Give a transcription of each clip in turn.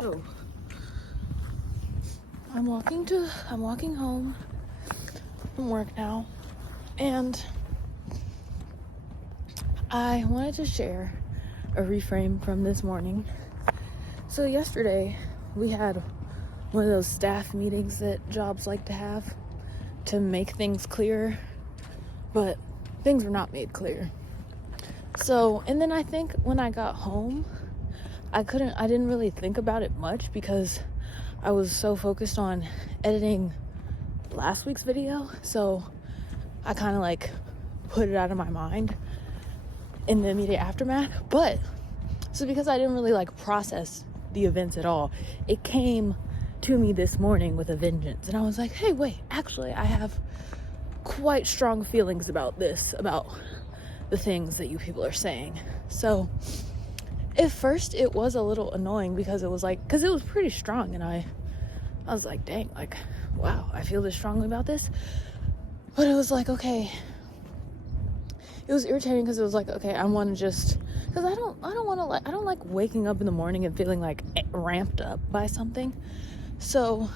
So I'm walking home from work now, and I wanted to share a reframe from this morning. So yesterday we had one of those staff meetings that jobs like to have to make things clear, but things were not made clear. So, and then I think when I got home, I didn't really think about it much because I was so focused on editing last week's video. So I kind of like put it out of my mind in the immediate aftermath. But so because I didn't really like process the events at all, it came to me this morning with a vengeance. And I was like, hey, wait, actually I have quite strong feelings about this, about the things that you people are saying. So at first it was a little annoying because it was pretty strong, and I was like, dang, like, wow, I feel this strongly about this. But it was like, okay, it was irritating because it was like, okay, I want to just, because I don't like waking up in the morning and feeling like ramped up by something. So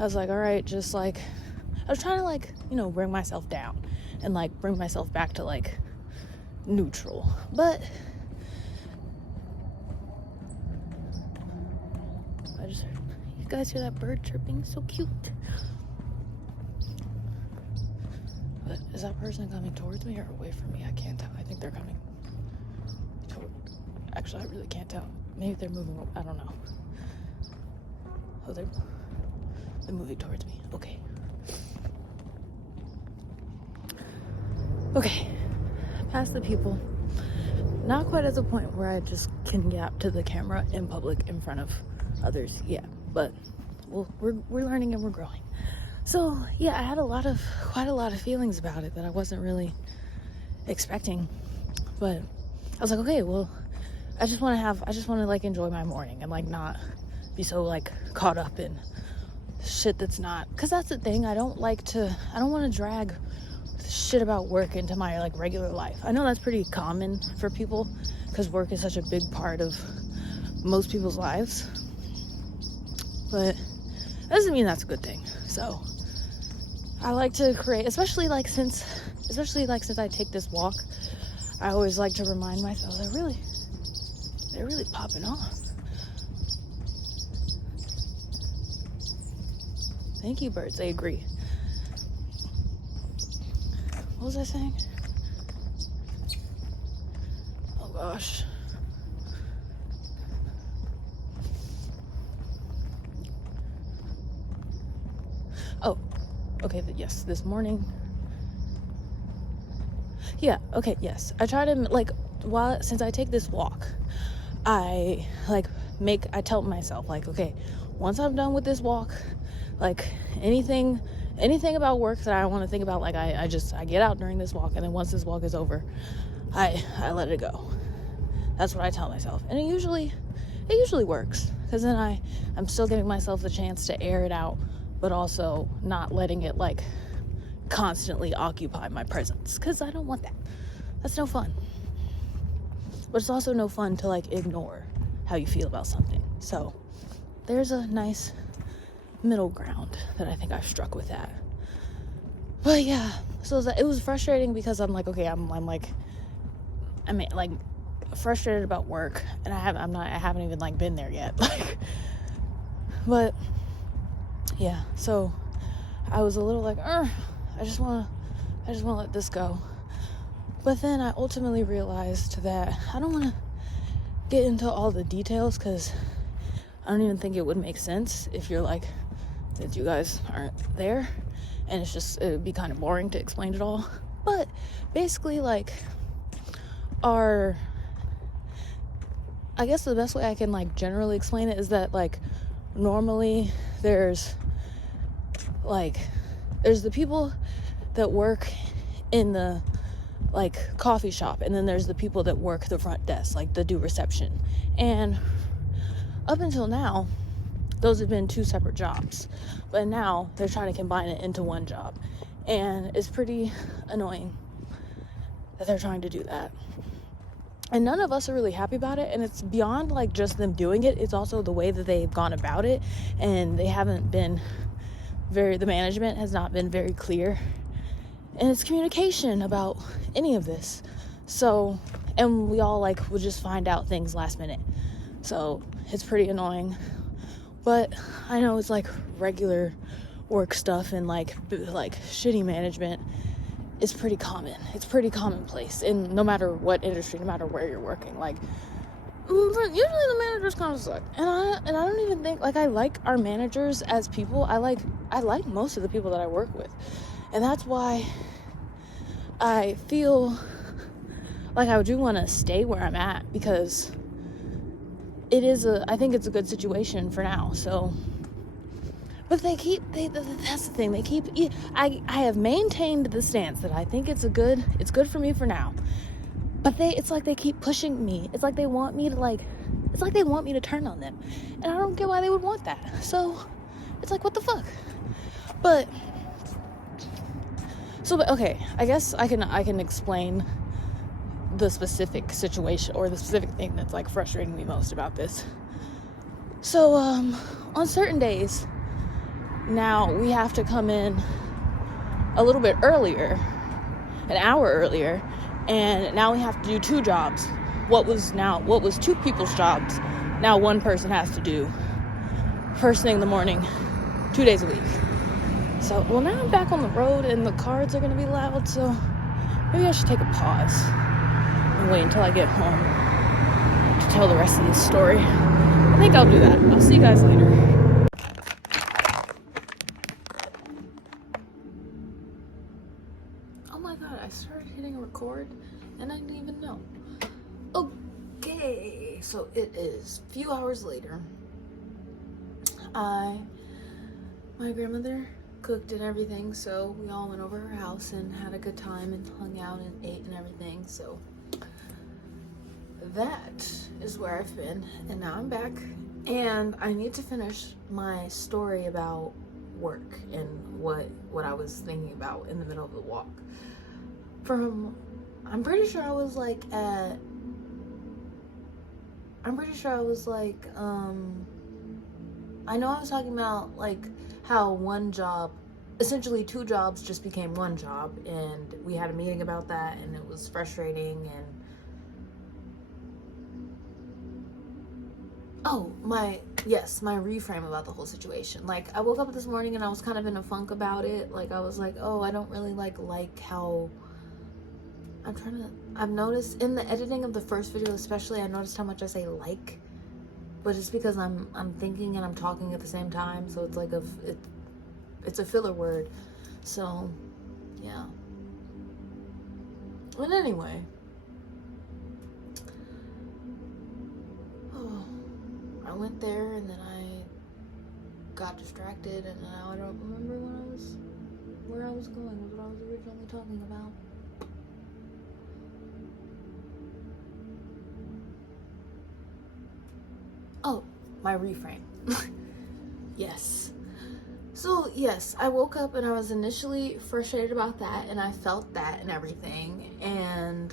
I was like, all right, just like, I was trying to like, bring myself down and like bring myself back to like neutral. But you guys hear that bird chirping? So cute. But is that person coming towards me or away from me? I can't tell. I think they're coming actually, I really can't tell. Maybe they're moving. I don't know. Oh, they're moving towards me. Okay, past the people. Not quite at the point where I just can gap to the camera in public in front of others yet, but we're learning and we're growing. So yeah, I had quite a lot of feelings about it that I wasn't really expecting, but I was like, okay, well, I just want to like enjoy my morning and like not be so like caught up in shit that's not, because that's the thing, I don't want to drag shit about work into my like regular life. I know that's pretty common for people because work is such a big part of most people's lives, but that doesn't mean that's a good thing. So I like to create, especially since I take this walk, I always like to remind myself they're really popping off. Thank you, birds. I agree. What was I saying? Oh gosh. Oh, okay, yes, this morning. Yeah, okay, yes. I try to, since I take this walk, I tell myself, okay, once I'm done with this walk, anything about work that I want to think about, I get out during this walk, and then once this walk is over, I let it go. That's what I tell myself, and it usually works, because then I'm still giving myself the chance to air it out, but also not letting it constantly occupy my presence, because I don't want that. That's no fun. But it's also no fun to ignore how you feel about something. So there's a nice middle ground that I think I've struck with that. But yeah, so it was frustrating because I'm okay, I'm frustrated about work, and I haven't even been there yet. But yeah, so I was a little I just want to let this go. But then I ultimately realized that I don't want to get into all the details, because I don't even think it would make sense if you're since you guys aren't there, and it would be kind of boring to explain it all. But basically, I guess the best way I can generally explain it is that normally there's the people that work in the coffee shop, and then there's the people that work the front desk, that do reception. And up until now, those have been two separate jobs, but now they're trying to combine it into one job, and it's pretty annoying that they're trying to do that. And none of us are really happy about it. And it's beyond like just them doing it. It's also the way that they've gone about it. And they haven't been the management has not been very clear in its communication about any of this. So, and we all like would just find out things last minute. So it's pretty annoying. But I know it's like regular work stuff, and like shitty management is pretty common. It's pretty commonplace in no matter what industry, no matter where you're working. Like, usually the managers kind of suck. And I don't even think, like, I like our managers as people. I like most of the people that I work with. And that's why I feel like I do want to stay where I'm at, because I think it's a good situation for now. So, but that's the thing. I have maintained the stance that I think it's good for me for now. But it's like they keep pushing me. It's like they want me to turn on them. And I don't get why they would want that. So, it's like, what the fuck? But okay, I guess I can explain the specific situation or the specific thing that's like frustrating me most about this. So, on certain days, now we have to come in a little bit earlier, an hour earlier, and now we have to do 2 jobs. What was 2 people's jobs, now 1 person has to do first thing in the morning, 2 days a week. So, well, now I'm back on the road and the cars are going to be loud, so maybe I should take a pause and wait until I get home to tell the rest of this story. I think I'll do that. I'll see you guys later. Oh my god, I started hitting record and I didn't even know. Okay, so it is a few hours later. My grandmother cooked and everything, so we all went over her house and had a good time and hung out and ate and everything. So that is where I've been, and now I'm back, and I need to finish my story about work and what I was thinking about in the middle of the walk. I'm pretty sure I was like I know I was talking about like how one job, essentially 2 jobs just became 1 job, and we had a meeting about that, and it was frustrating. And my reframe about the whole situation. Like, I woke up this morning and I was kind of in a funk about it. Like, I was like, oh, I don't really like how I've noticed in the editing of the first video especially, I noticed how much I say like, but it's because I'm thinking and I'm talking at the same time, so it's like it's a filler word. So yeah. But anyway, I went there and then I got distracted, and now I don't remember where I was going, what I was originally talking about. Oh, my reframe. Yes. So, yes, I woke up and I was initially frustrated about that, and I felt that and everything. And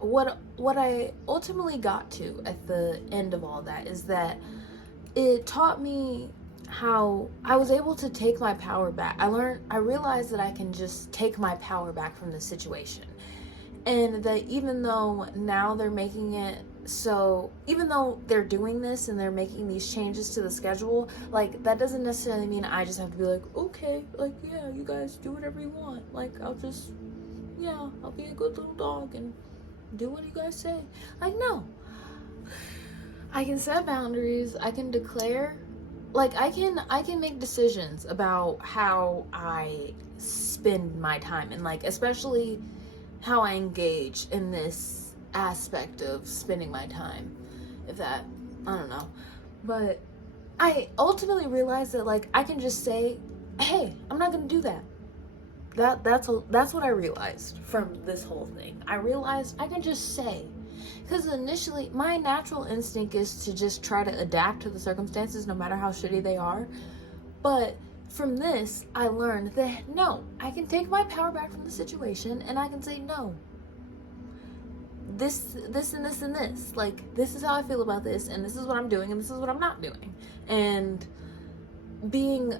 what I ultimately got to at the end of all that is that it taught me how I was able to take my power back. I realized that I can just take my power back from the situation. And that even though now they're making it so, even though they're doing this and they're making these changes to the schedule, like, that doesn't necessarily mean I just have to be like, okay, like, yeah, you guys do whatever you want. Like, I'll be a good little dog and do what you guys say. Like, no. I can set boundaries. I can declare, like, I can make decisions about how I spend my time, and, like, especially how I engage in this aspect of spending my time. I don't know. But I ultimately realized that, like, I can just say, hey, I'm not gonna do that. That's what I realized from this whole thing. I realized I can just say, because initially my natural instinct is to just try to adapt to the circumstances no matter how shitty they are. But from this, I learned that no, I can take my power back from the situation and I can say, no, this and this and this, like, this is how I feel about this, and this is what I'm doing, and this is what I'm not doing. And being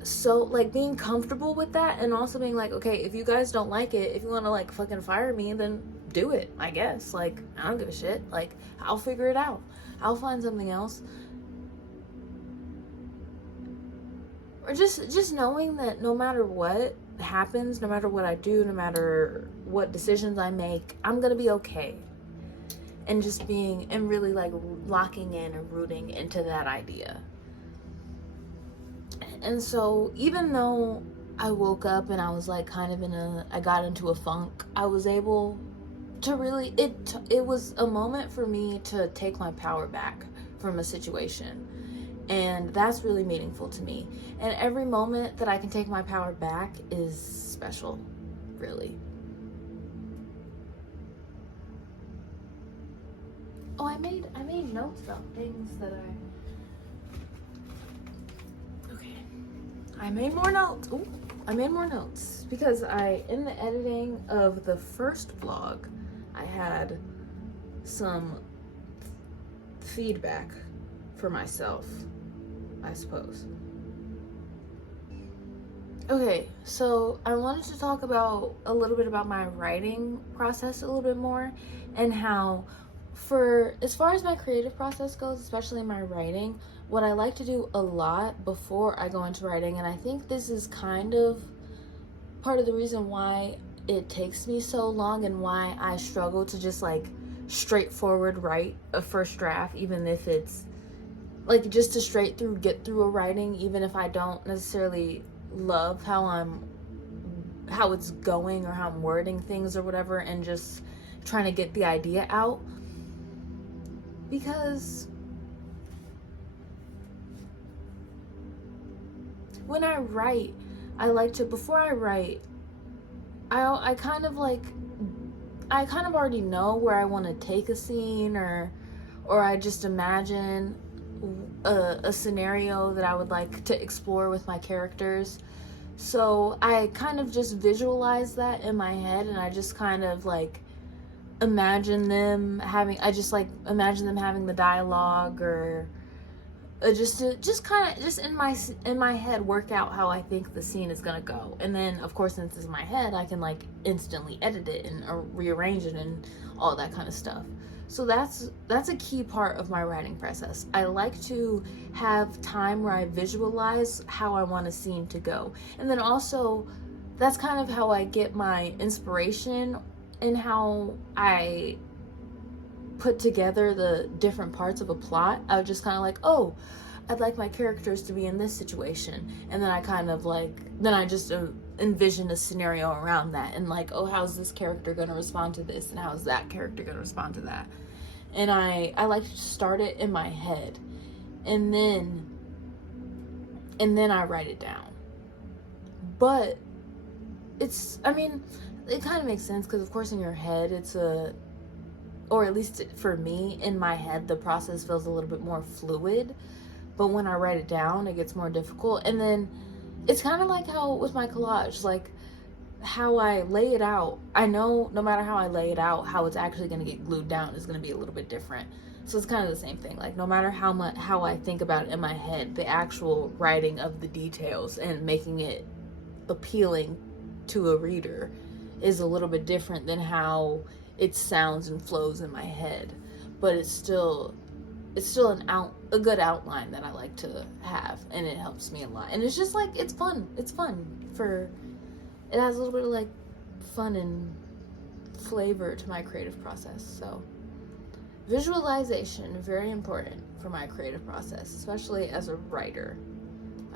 comfortable with that, and also being like, okay, if you guys don't like it, if you want to like fucking fire me, then do it, I guess. Like, I don't give a shit. Like, I'll figure it out. I'll find something else. Or just knowing that no matter what happens, no matter what I do, no matter what decisions I make, I'm gonna be okay. And just being, and really like locking in and rooting into that idea. And so even though I woke up and I was like kind of I got into a funk, I was able to really, it was a moment for me to take my power back from a situation. And that's really meaningful to me. And every moment that I can take my power back is special, really. Oh, I made notes about things that I made more notes. Ooh, I made more notes because in the editing of the first vlog, I had some feedback for myself, I suppose. Okay, so I wanted to talk about a little bit about my writing process a little bit more, and how as far as my creative process goes, especially my writing, what I like to do a lot before I go into writing, and I think this is kind of part of the reason why it takes me so long and why I struggle to just like straightforward write a first draft, even if it's like just to get through a writing, even if I don't necessarily love how it's going or how I'm wording things or whatever, and just trying to get the idea out. Because when I write, I like to, before I write, I kind of already know where I want to take a scene, or I just imagine a scenario that I would like to explore with my characters. So I kind of just visualize that in my head, and I just kind of like imagine them having the dialogue, or just in my head work out how I think the scene is gonna go. And then of course, since it's in my head, I can like instantly edit it and rearrange it and all that kind of stuff. So that's a key part of my writing process. I like to have time where I visualize how I want a scene to go. And then also, that's kind of how I get my inspiration and how I put together the different parts of a plot. I would just kind of like, oh, I'd like my characters to be in this situation. And then I just envision a scenario around that, and like, oh, how's this character going to respond to this, and how's that character going to respond to that. And I like to start it in my head, and then I write it down. But it kind of makes sense, because of course in your head or at least for me, in my head, the process feels a little bit more fluid. But when I write it down, it gets more difficult. And then it's kind of like how with my collage, like how I lay it out, I know no matter how I lay it out, how it's actually going to get glued down is going to be a little bit different. So it's kind of the same thing. Like, no matter how I think about it in my head, the actual writing of the details and making it appealing to a reader is a little bit different than how it sounds and flows in my head. But it's still a good outline that I like to have, and it helps me a lot. And it's just like, it's fun. It has a little bit of like fun and flavor to my creative process. So visualization, very important for my creative process, especially as a writer,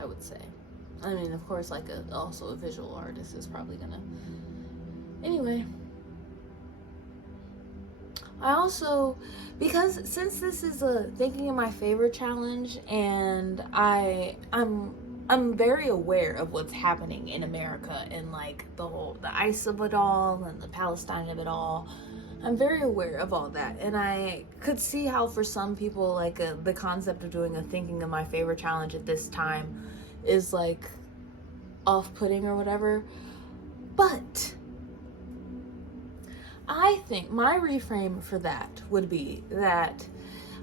I would say. I mean, of course, like also a visual artist is probably gonna. Anyway, I also, because since this is a thinking of my favorite challenge, and I'm very aware of what's happening in America, and like the ICE of it all and the Palestine of it all. I'm very aware of all that, and I could see how for some people, like the concept of doing a thinking of my favorite challenge at this time is like off-putting or whatever. But I think my reframe for that would be that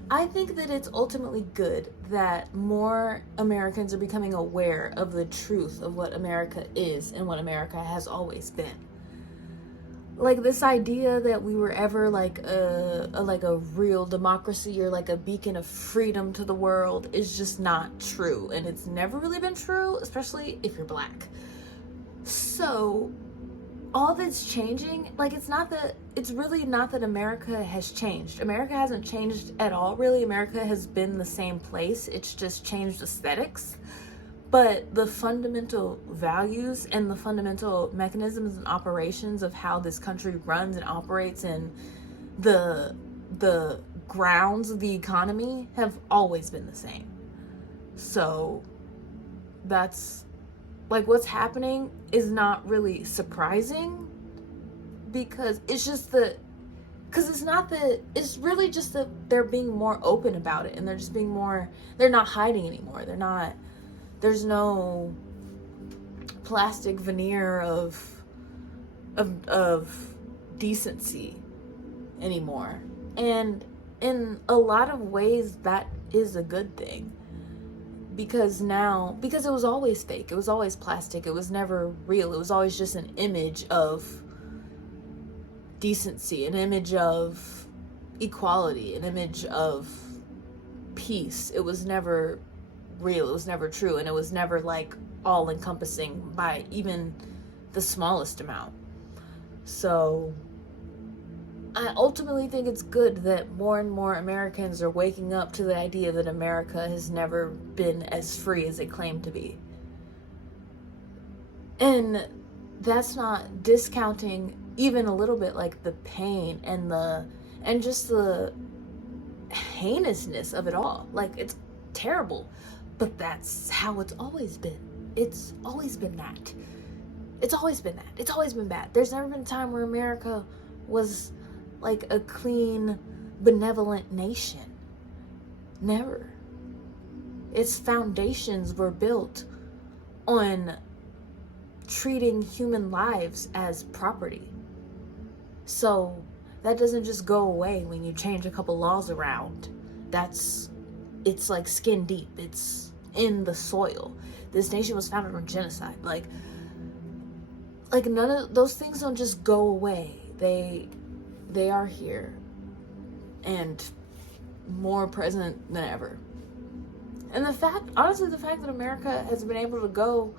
I think that it's ultimately good that more Americans are becoming aware of the truth of what America is and what America has always been. Like this idea that we were ever like a real democracy or like a beacon of freedom to the world is just not true, and it's never really been true, especially if you're black. So all that's changing, like it's really not that America has changed. America hasn't changed at all, really. America has been the same place. It's just changed aesthetics. But the fundamental values and the fundamental mechanisms and operations of how this country runs and operates and the grounds of the economy have always been the same. So that's like what's happening is not really surprising, because it's really just that they're being more open about it, and they're not hiding anymore. There's no plastic veneer of decency anymore. And in a lot of ways that is a good thing. Because it was always fake, it was always plastic, it was never real, it was always just an image of decency, an image of equality, an image of peace. It was never real, it was never true, and it was never like all encompassing by even the smallest amount. So I ultimately think it's good that more and more Americans are waking up to the idea that America has never been as free as it claimed to be. And that's not discounting even a little bit like the pain and just the heinousness of it all. Like, it's terrible, but that's how it's always been. It's always been that. It's always been that. It's always been bad. There's never been a time where America was like a clean, benevolent nation. Never. Its foundations were built on treating human lives as property. So that doesn't just go away when you change a couple laws around. It's like skin deep. It's in the soil. This nation was founded on genocide. Like none of those things don't just go away. They are here and more present than ever. And the fact that America has been able to go,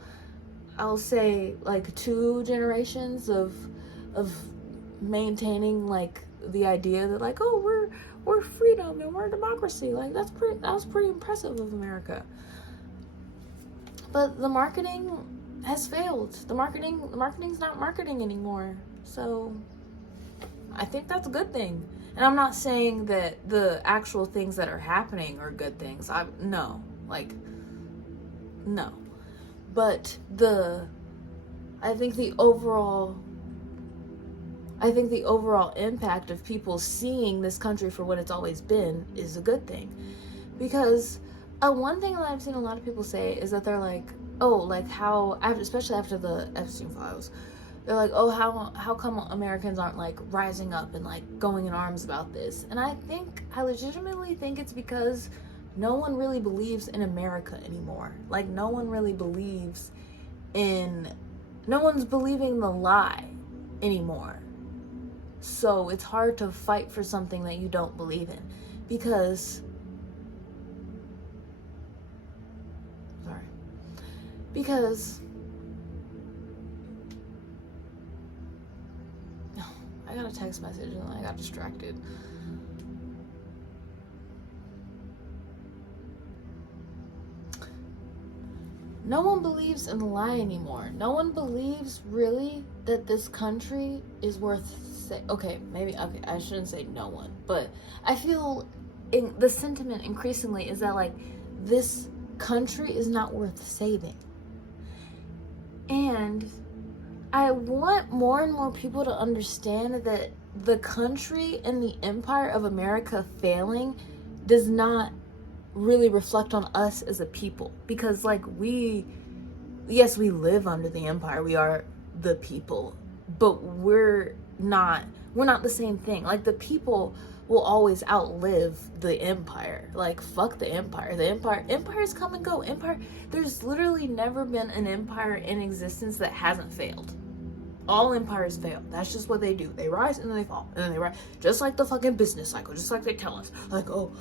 I'll say, like 2 generations of maintaining like the idea that like, oh, we're freedom and we're a democracy. Like that was pretty impressive of America. But the marketing has failed. The marketing's not marketing anymore. So I think that's a good thing. And I'm not saying that the actual things that are happening are good things. No. But I think the overall impact of people seeing this country for what it's always been is a good thing. Because one thing that I've seen a lot of people say is that they're like, oh, like how, especially after the Epstein files, they're like, oh, how come Americans aren't like rising up and like going in arms about this? And I legitimately think it's because no one really believes in America anymore. Like no one's believing the lie anymore. So it's hard to fight for something that you don't believe in, because I got a text message and I got distracted. No one believes in the lie anymore. No one believes really that this country is worth I shouldn't say no one, but I feel the sentiment increasingly is that like this country is not worth saving. And I want more and more people to understand that the country and the empire of America failing does not really reflect on us as a people. Because like we live under the empire. We are the people. But we're we're not the same thing. Like, the people will always outlive the empire. Like, fuck the empire. Empires come and go. There's literally never been an empire in existence that hasn't failed. All empires fail. That's just what they do. They rise and then they fall, and then they rise. Just like the fucking business cycle. Just like they tell us, like, oh,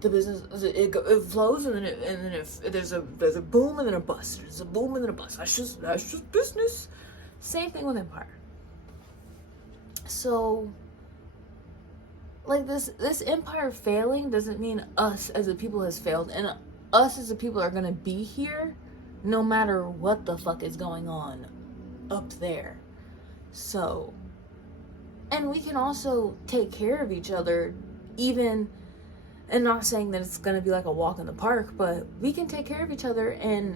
the business, it flows, and then if there's a boom and then a bust. There's a boom and then a bust. That's just business. Same thing with empire. So, like, this empire failing doesn't mean us as a people has failed, and us as a people are gonna be here no matter what the fuck is going on up there. So, and we can also take care of each other, even, and not saying that it's gonna be like a walk in the park, but we can take care of each other and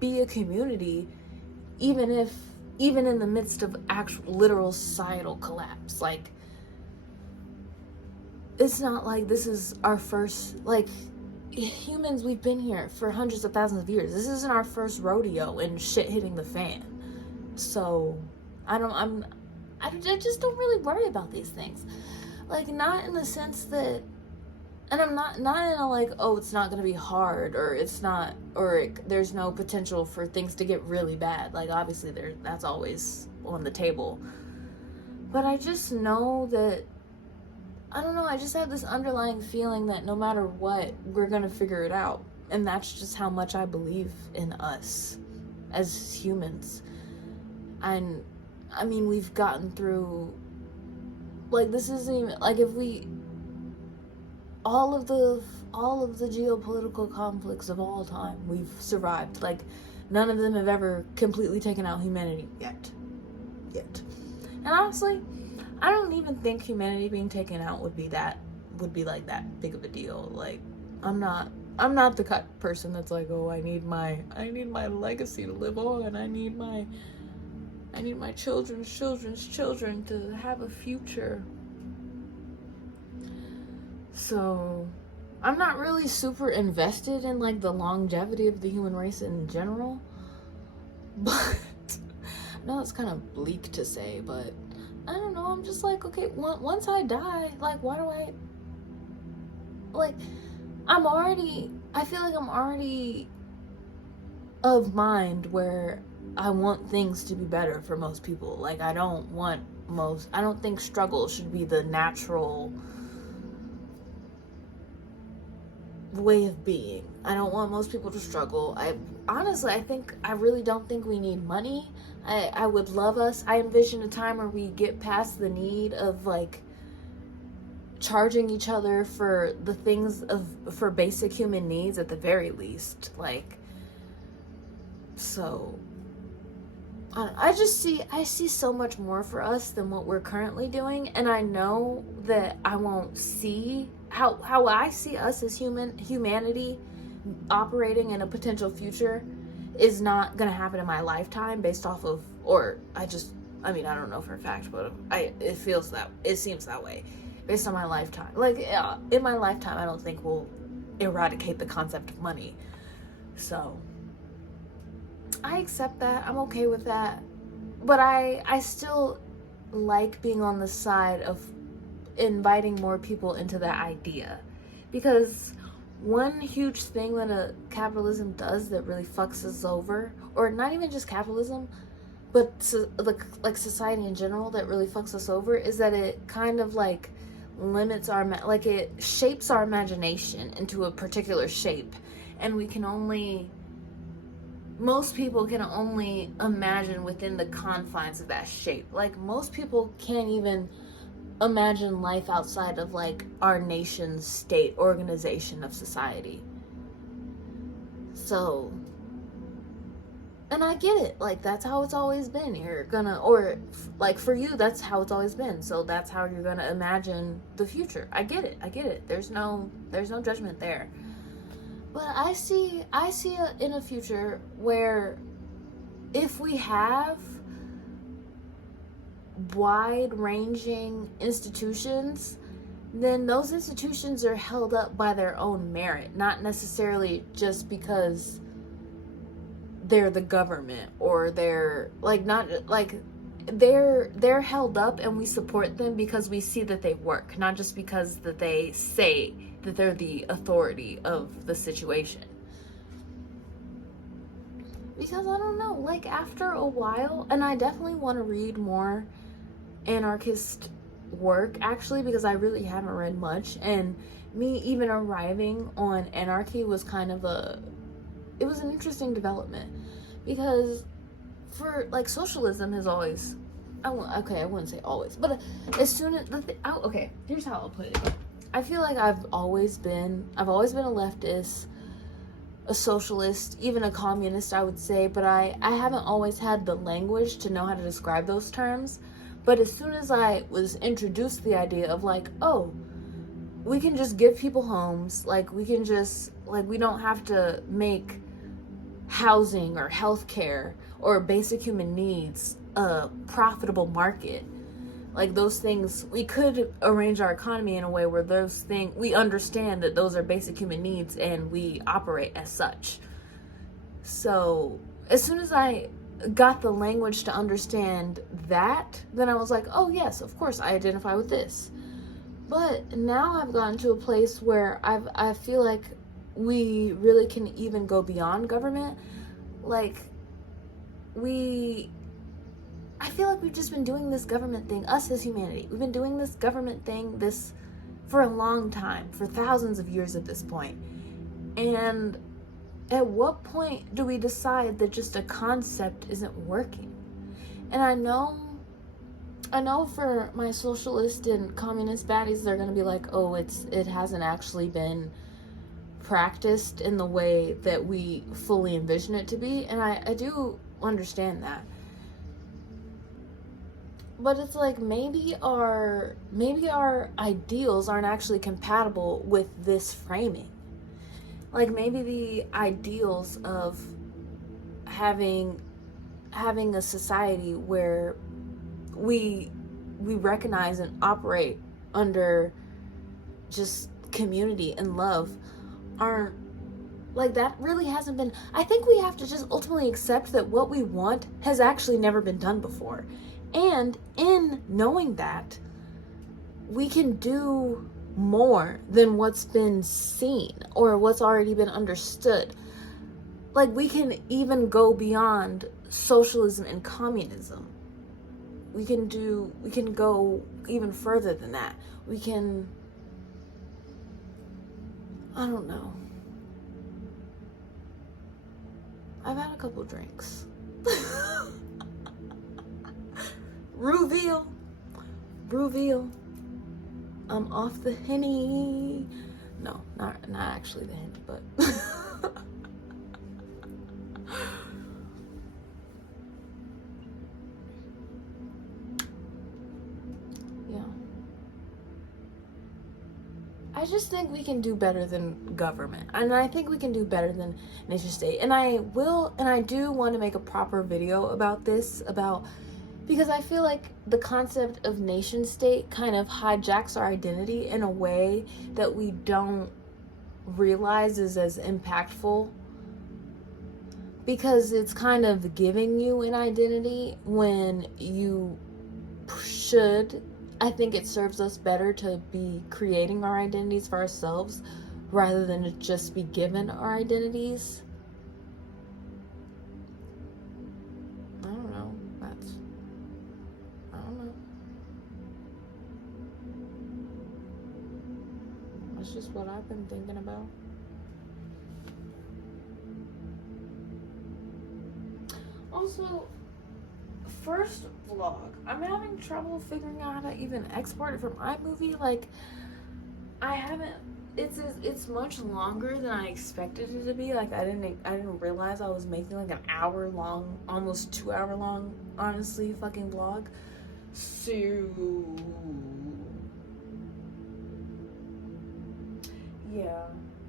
be a community, even in the midst of actual literal societal collapse. Like, it's not like this is our first, like, humans, we've been here for hundreds of thousands of years. This isn't our first rodeo and shit hitting the fan. So, I just don't really worry about these things. Like, not in the sense that, and I'm not in a, like, oh, it's not gonna be hard, or it's not, or there's no potential for things to get really bad. Like, obviously that's always on the table. But I just know that, I don't know, I just have this underlying feeling that no matter what, we're gonna figure it out. And that's just how much I believe in us as humans. And I mean, we've gotten through, like, this isn't even, like, if we, all of the geopolitical conflicts of all time, we've survived. Like, none of them have ever completely taken out humanity yet. And honestly, I don't even think humanity being taken out would be like that big of a deal. Like, I'm not the kind of person that's like, oh, I need my legacy to live on. I need my children's children to have a future. So, I'm not really super invested in, like, the longevity of the human race in general. But, I know it's kind of bleak to say, but I don't know, I'm just like, okay, once I die, like, why do I, like, I feel like I'm already of mind where I want things to be better for most people. Like, I don't think struggle should be the natural way of being. I don't want most people to struggle. I really don't think we need money. I would love us. I envision a time where we get past the need of, like, charging each other for the things for basic human needs at the very least. Like, so I see so much more for us than what we're currently doing, and I know that I won't see how I see us as humanity operating in a potential future is not gonna happen in my lifetime based off of, I don't know for a fact, but it seems that way based on my lifetime. Like, yeah, in my lifetime, I don't think we'll eradicate the concept of money. So I accept that. I'm okay with that. But I still like being on the side of inviting more people into that idea. Because one huge thing that capitalism does that really fucks us over, or not even just capitalism, but like society in general that really fucks us over, is that it kind of like limits it shapes our imagination into a particular shape, and most people can only imagine within the confines of that shape. Like, most people can't even imagine life outside of, like, our nation's state organization of society. So, and I get it. Like, that's how it's always been. For you, that's how it's always been. So that's how you're gonna imagine the future. I get it. There's no judgment there. But I see in a future where if we have wide-ranging institutions, then those institutions are held up by their own merit, not necessarily just because they're the government, or they're, like, not, like, they're held up and we support them because we see that they work, not just because that they say that they're the authority of the situation. Because I don't know, like after a while, and I definitely want to read more anarchist work actually, because I really haven't read much, and me even arriving on anarchy was kind of it was an interesting development, because for like socialism has always, I wouldn't say always, but as soon as okay, here's how I'll put it. I feel like I've always been a leftist, a socialist, even a communist, I would say, but I haven't always had the language to know how to describe those terms. But as soon as I was introduced to the idea of like, oh, we can just give people homes, like we can just, like we don't have to make housing or healthcare or basic human needs a profitable market. Like those things, we could arrange our economy in a way where those things, we understand that those are basic human needs and we operate as such. So as soon as I got the language to understand that, then I was like, oh yes, of course I identify with this. But now I've gotten to a place where I feel like we really can even go beyond government. Like I feel like we've just been doing this government thing, us as humanity. We've been doing this government thing for a long time, for thousands of years at this point. And at what point do we decide that just a concept isn't working? And I know for my socialist and communist baddies, they're going to be like, oh, it hasn't actually been practiced in the way that we fully envision it to be. And I do understand that. But it's like maybe our ideals aren't actually compatible with this framing. Like maybe the ideals of having a society where we recognize and operate under just community and love aren't, like, that really hasn't been. I think we have to just ultimately accept that what we want has actually never been done before. And in knowing that, we can do more than what's been seen or what's already been understood. Like, we can even go beyond socialism and communism. We can go even further than that. I don't know. I've had a couple drinks. Reveal. I'm off the Henny. No, not actually the Henny, but yeah. I just think we can do better than government, and I think we can do better than nation state. And I do want to make a proper video about this, because I feel like the concept of nation state kind of hijacks our identity in a way that we don't realize is as impactful, because it's kind of giving you an identity when you should. I think it serves us better to be creating our identities for ourselves rather than to just be given our identities. I don't know. That's just what I've been thinking about. Also, first vlog, I'm having trouble figuring out how to even export it from iMovie. Like, it's much longer than I expected it to be. Like, I didn't realize I was making like an hour long, almost 2 hour long, honestly, fucking vlog. So yeah,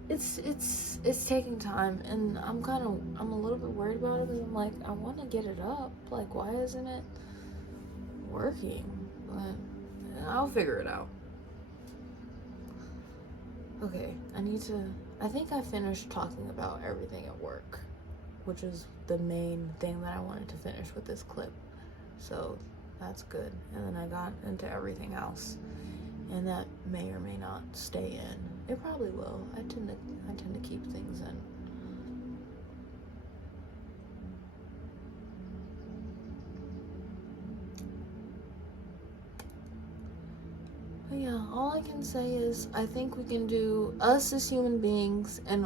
it's taking time, and I'm a little bit worried about it, because I'm like, I want to get it up. Like, why isn't it working? But I'll figure it out. Okay, I think I finished talking about everything at work, which is the main thing that I wanted to finish with this clip. So that's good. And then I got into everything else, and that may or may not stay in. It probably will. I tend to keep things in. But yeah, all I can say is I think we can do, us as human beings, and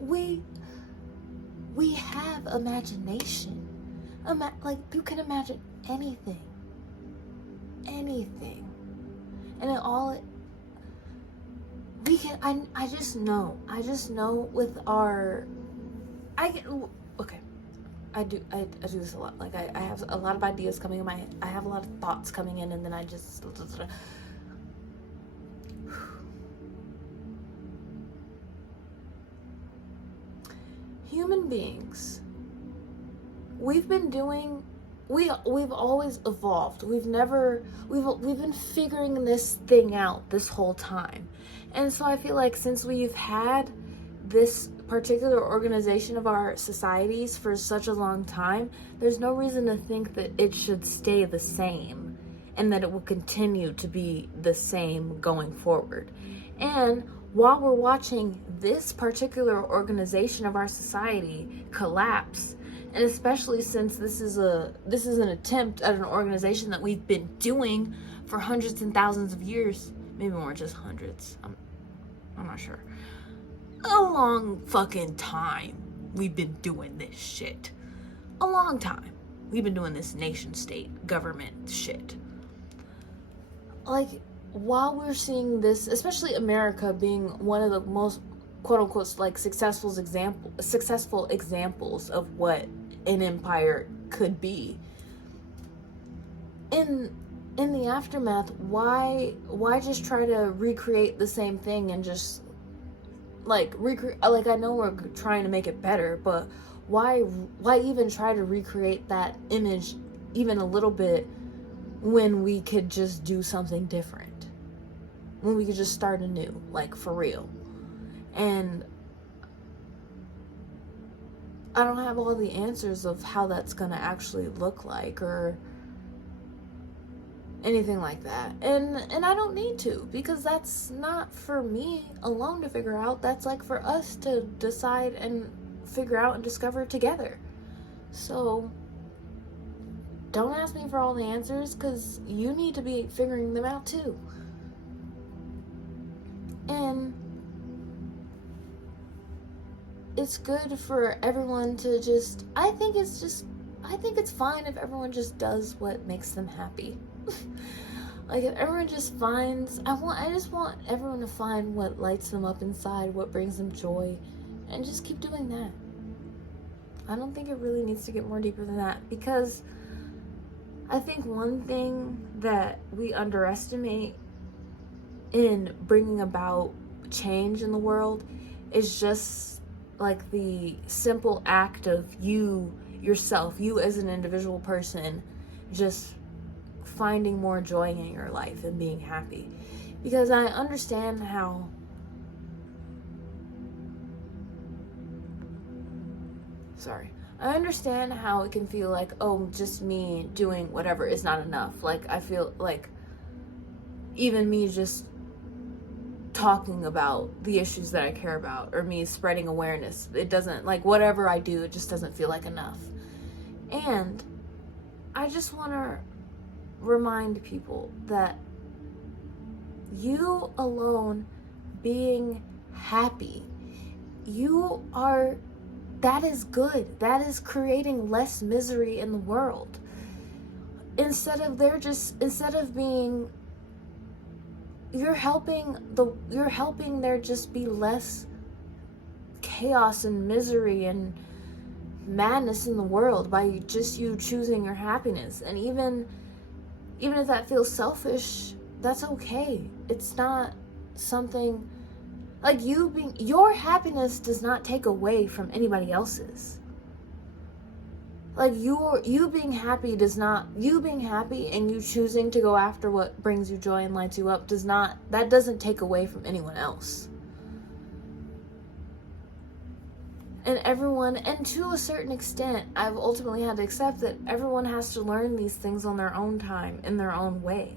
we have imagination. Like, you can imagine anything. Anything. And we can, I just know with our, okay. I do this a lot. Like, I have a lot of ideas coming in my head. I have a lot of thoughts coming in, and then I just, human beings, we've always evolved. We've been figuring this thing out this whole time. And so I feel like since we've had this particular organization of our societies for such a long time, there's no reason to think that it should stay the same and that it will continue to be the same going forward. And while we're watching this particular organization of our society collapse, and especially since this is an attempt at an organization that we've been doing for hundreds and thousands of years, maybe more, just hundreds, I'm not sure, a long fucking time we've been doing this shit. A long time we've been doing this nation state government shit. Like, while we're seeing this, especially America being one of the most quote-unquote like successful examples of what an empire could be, in the aftermath, why just try to recreate the same thing and just like like, I know we're trying to make it better, but why even try to recreate that image even a little bit when we could just do something different? When we could just start anew, like, for real. And I don't have all the answers of how that's gonna actually look like or anything like that. And I don't need to, because that's not for me alone to figure out. That's like for us to decide and figure out and discover together. So don't ask me for all the answers, because you need to be figuring them out too. And it's good for everyone to just, I think it's fine if everyone just does what makes them happy. Like, if everyone just finds, I just want everyone to find what lights them up inside, what brings them joy, and just keep doing that. I don't think it really needs to get more deeper than that, because I think one thing that we underestimate in bringing about change in the world is just like the simple act of you as an individual person, just finding more joy in your life and being happy. Because I understand how it can feel like, oh, just me doing whatever is not enough. Like, I feel like even me just talking about the issues that I care about, or me spreading awareness, it doesn't, like, whatever I do, it just doesn't feel like enough. And I just want to remind people that you alone being happy, that is good. That is creating less misery in the world. Instead of being, you're helping there just be less chaos and misery and madness in the world by just you choosing your happiness. And even if that feels selfish, that's okay. It's not something like your happiness does not take away from anybody else's. Like, you being happy and you choosing to go after what brings you joy and lights you up doesn't take away from anyone else. And everyone, and to a certain extent, I've ultimately had to accept that everyone has to learn these things on their own time, in their own way.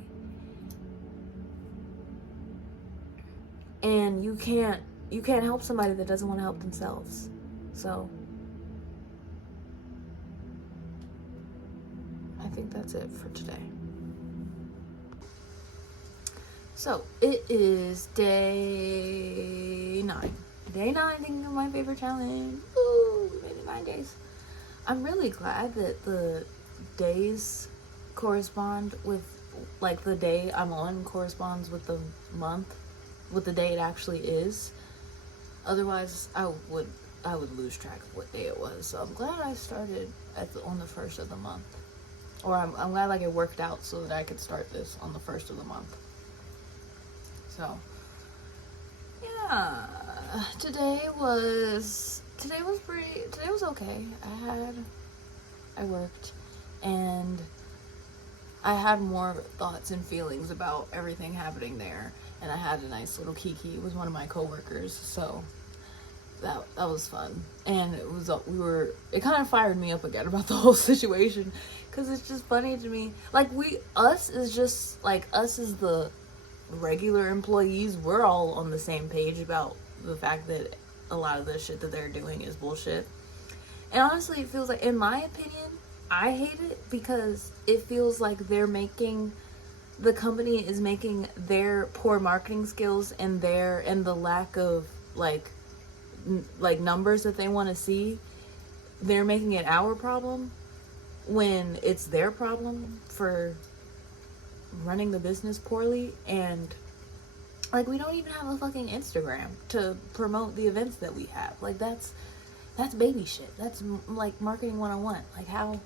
And you can't help somebody that doesn't want to help themselves. So I think that's it for today. So it is day 9. Day 9 of my favorite challenge. Woo! We made it 9 days. I'm really glad that the days correspond with, like, the day I'm on corresponds with the month, with the day it actually is. Otherwise, I would lose track of what day it was. So I'm glad I started on the 1st of the month. Or I'm glad, like, it worked out so that I could start this on the 1st of the month. So, yeah. Today was okay. I worked, and I had more thoughts and feelings about everything happening there, and I had a nice little kiki. It was one of my coworkers, so that was fun. And it kind of fired me up again about the whole situation, because it's just funny to me. Like, us as the regular employees, we're all on the same page about the fact that a lot of the shit that they're doing is bullshit. And honestly, it feels like, in my opinion, I hate it because it feels like the company is making their poor marketing skills and the lack of like numbers that they want to see, they're making it our problem when it's their problem for running the business poorly. And like, we don't even have a fucking Instagram to promote the events that we have. Like, that's baby shit. That's like marketing 101. Like, how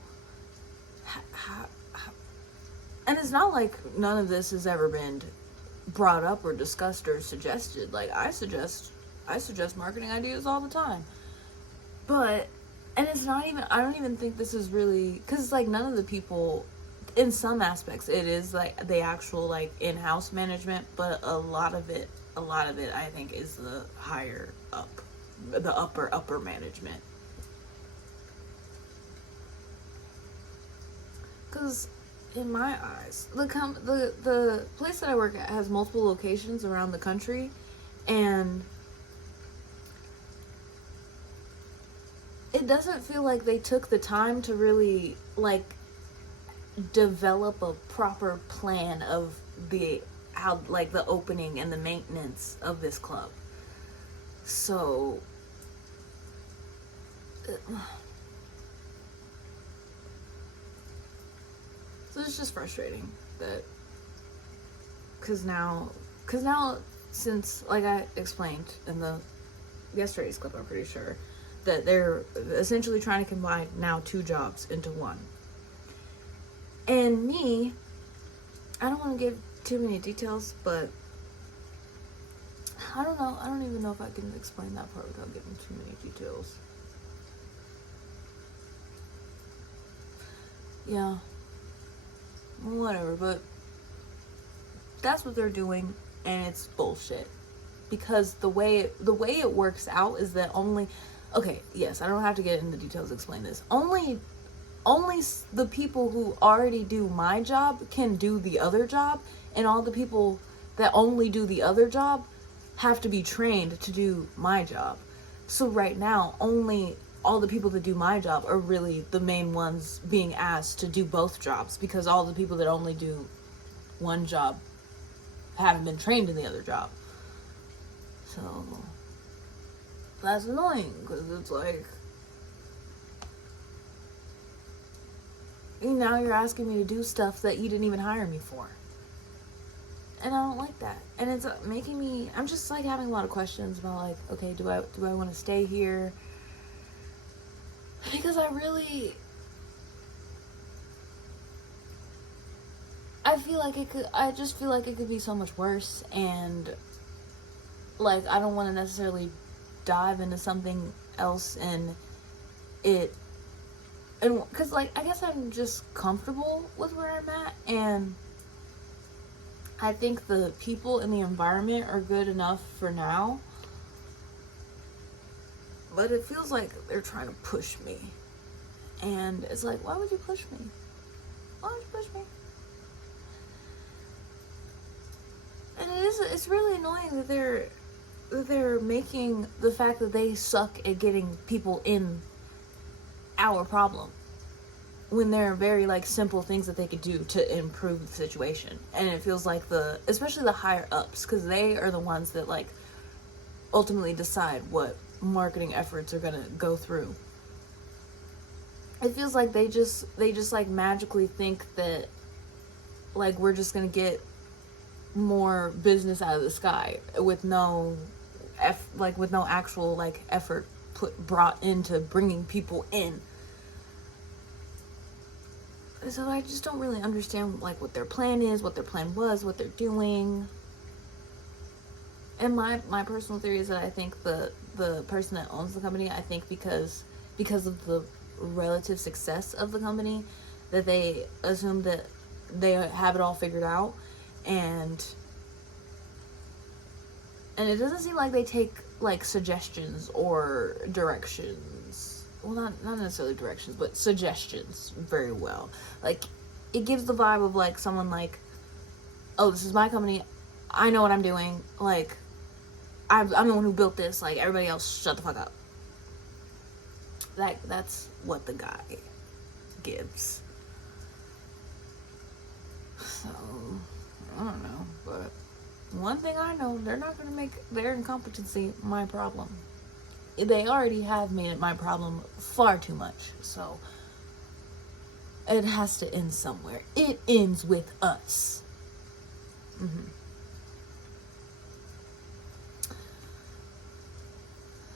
and it's not like none of this has ever been brought up or discussed or suggested. Like, I suggest marketing ideas all the time. But, and it's not even, I don't even think this is really, because it's like none of the people, in some aspects it is like the actual like in-house management, but a lot of it I think is the higher up, the upper management. Because in my eyes, the place that I work at has multiple locations around the country, and it doesn't feel like they took the time to really like develop a proper plan of the opening and the maintenance of this club. So it's just frustrating that because now since, like I explained in yesterday's clip, I'm pretty sure that they're essentially trying to combine now 2 jobs into one. And me, I don't want to give too many details, but I don't know. I don't even know if I can explain that part without giving too many details. Yeah. Whatever, but that's what they're doing, and it's bullshit. Because the way it works out is that okay, yes, I don't have to get into details to explain this. Only the people who already do my job can do the other job, and all the people that only do the other job have to be trained to do my job. So right now, only all the people that do my job are really the main ones being asked to do both jobs, because all the people that only do one job haven't been trained in the other job. So that's annoying, because it's like, now you're asking me to do stuff that you didn't even hire me for. And I don't like that. And it's making me, I'm just like having a lot of questions about like, okay, do I want to stay here? Because I just feel like it could be so much worse, and like, I don't want to necessarily dive into something else and because like, I guess I'm just comfortable with where I'm at, and I think the people in the environment are good enough for now. but it feels like they're trying to push me. And it's like, why would you push me? Why would you push me? And it's really annoying that they're making the fact that they suck at getting people in our problem, when there are very like simple things that they could do to improve the situation. And it feels like especially the higher ups, because they are the ones that like ultimately decide what marketing efforts are gonna go through. It feels like they just like magically think that like we're just gonna get more business out of the sky with no actual like effort brought into bringing people in. So I just don't really understand like what their plan is, what their plan was, what they're doing. And my personal theory is that I think the person that owns the company, I think because of the relative success of the company, that they assume that they have it all figured out, and it doesn't seem like they take like suggestions or directions. Well, not necessarily directions, but suggestions very well. Like, it gives the vibe of like someone like, oh, this is my company, I know what I'm doing, like I'm the one who built this, like everybody else shut the fuck up. That's what the guy gives. So I don't know, but one thing I know, they're not going to make their incompetency my problem. They already have made it my problem far too much, so it has to end somewhere. It ends with us.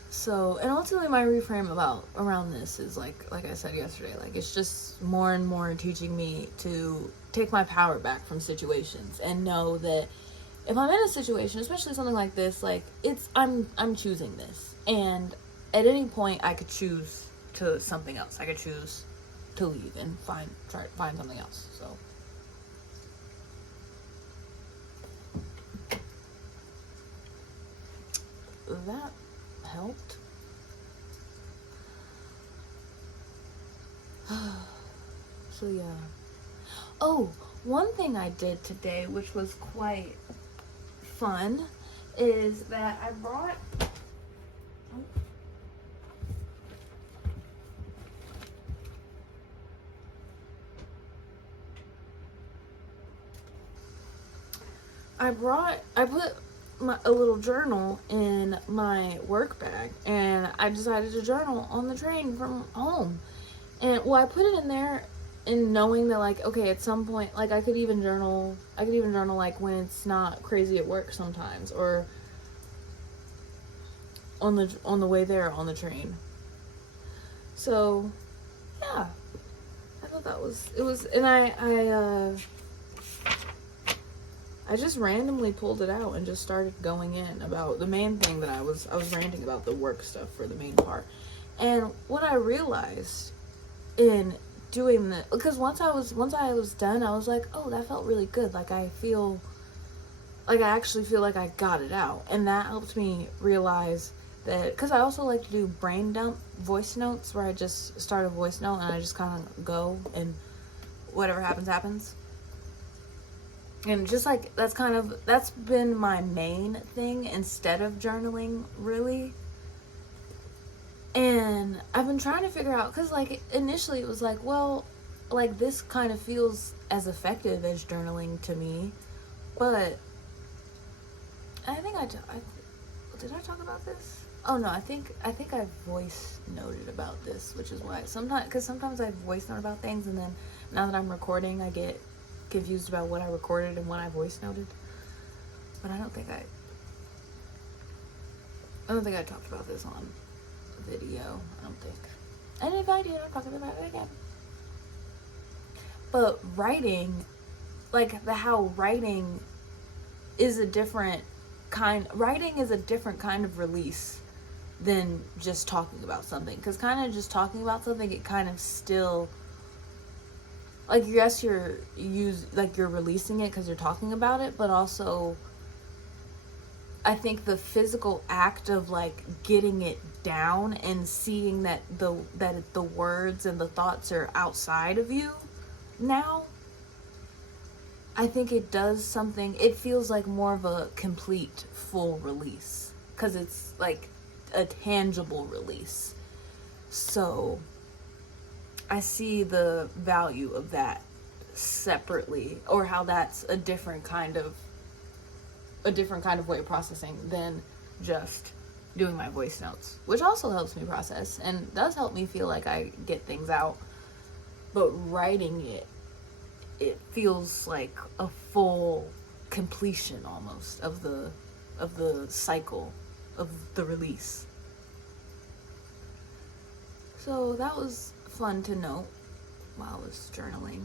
So, and ultimately my reframe around this is like I said yesterday, like it's just more and more teaching me to take my power back from situations and know that if I'm in a situation, especially something like this, like I'm choosing this, and at any point I could choose to something else. I could choose to leave and try to find something else. So that helped. So yeah. Oh, one thing I did today, which was quite fun, is that I brought I put a little journal in my work bag, and I decided to journal on the train from home. And I put it in there in knowing that like, okay, at some point, like I could even journal like when it's not crazy at work sometimes, or on the way there on the train. So yeah, I thought it was, and I just randomly pulled it out and just started going in about the main thing that I was ranting about, the work stuff for the main part. And what I realized in doing that, because once I was done, I was like, oh, that felt really good. Like I actually feel like I got it out. And that helped me realize that, because I also like to do brain dump voice notes, where I just start a voice note and I just kind of go, and whatever happens. And just like, that's been my main thing instead of journaling, really. And I've been trying to figure out, because like initially it was like, well, like this kind of feels as effective as journaling to me, but I think did I talk about this? Oh no, I think I voice noted about this, which is why sometimes I voice note about things, and then now that I'm recording, I get confused about what I recorded and what I voice noted. But I don't think I talked about this on video. I don't think. And if I did, I'll talk about it again. But writing, like writing is a different kind of release than just talking about something. Because kind of just talking about something, it kind of still, like, yes, you're releasing it because you're talking about it, but also I think the physical act of like getting it down and seeing that the words and the thoughts are outside of you now, I think it does something. It feels like more of a complete full release because it's like a tangible release. So I see the value of that separately, or how that's a different kind of way of processing than just doing my voice notes, which also helps me process and does help me feel like I get things out. But writing it feels like a full completion almost of the cycle of the release. So that was fun to note while I was journaling.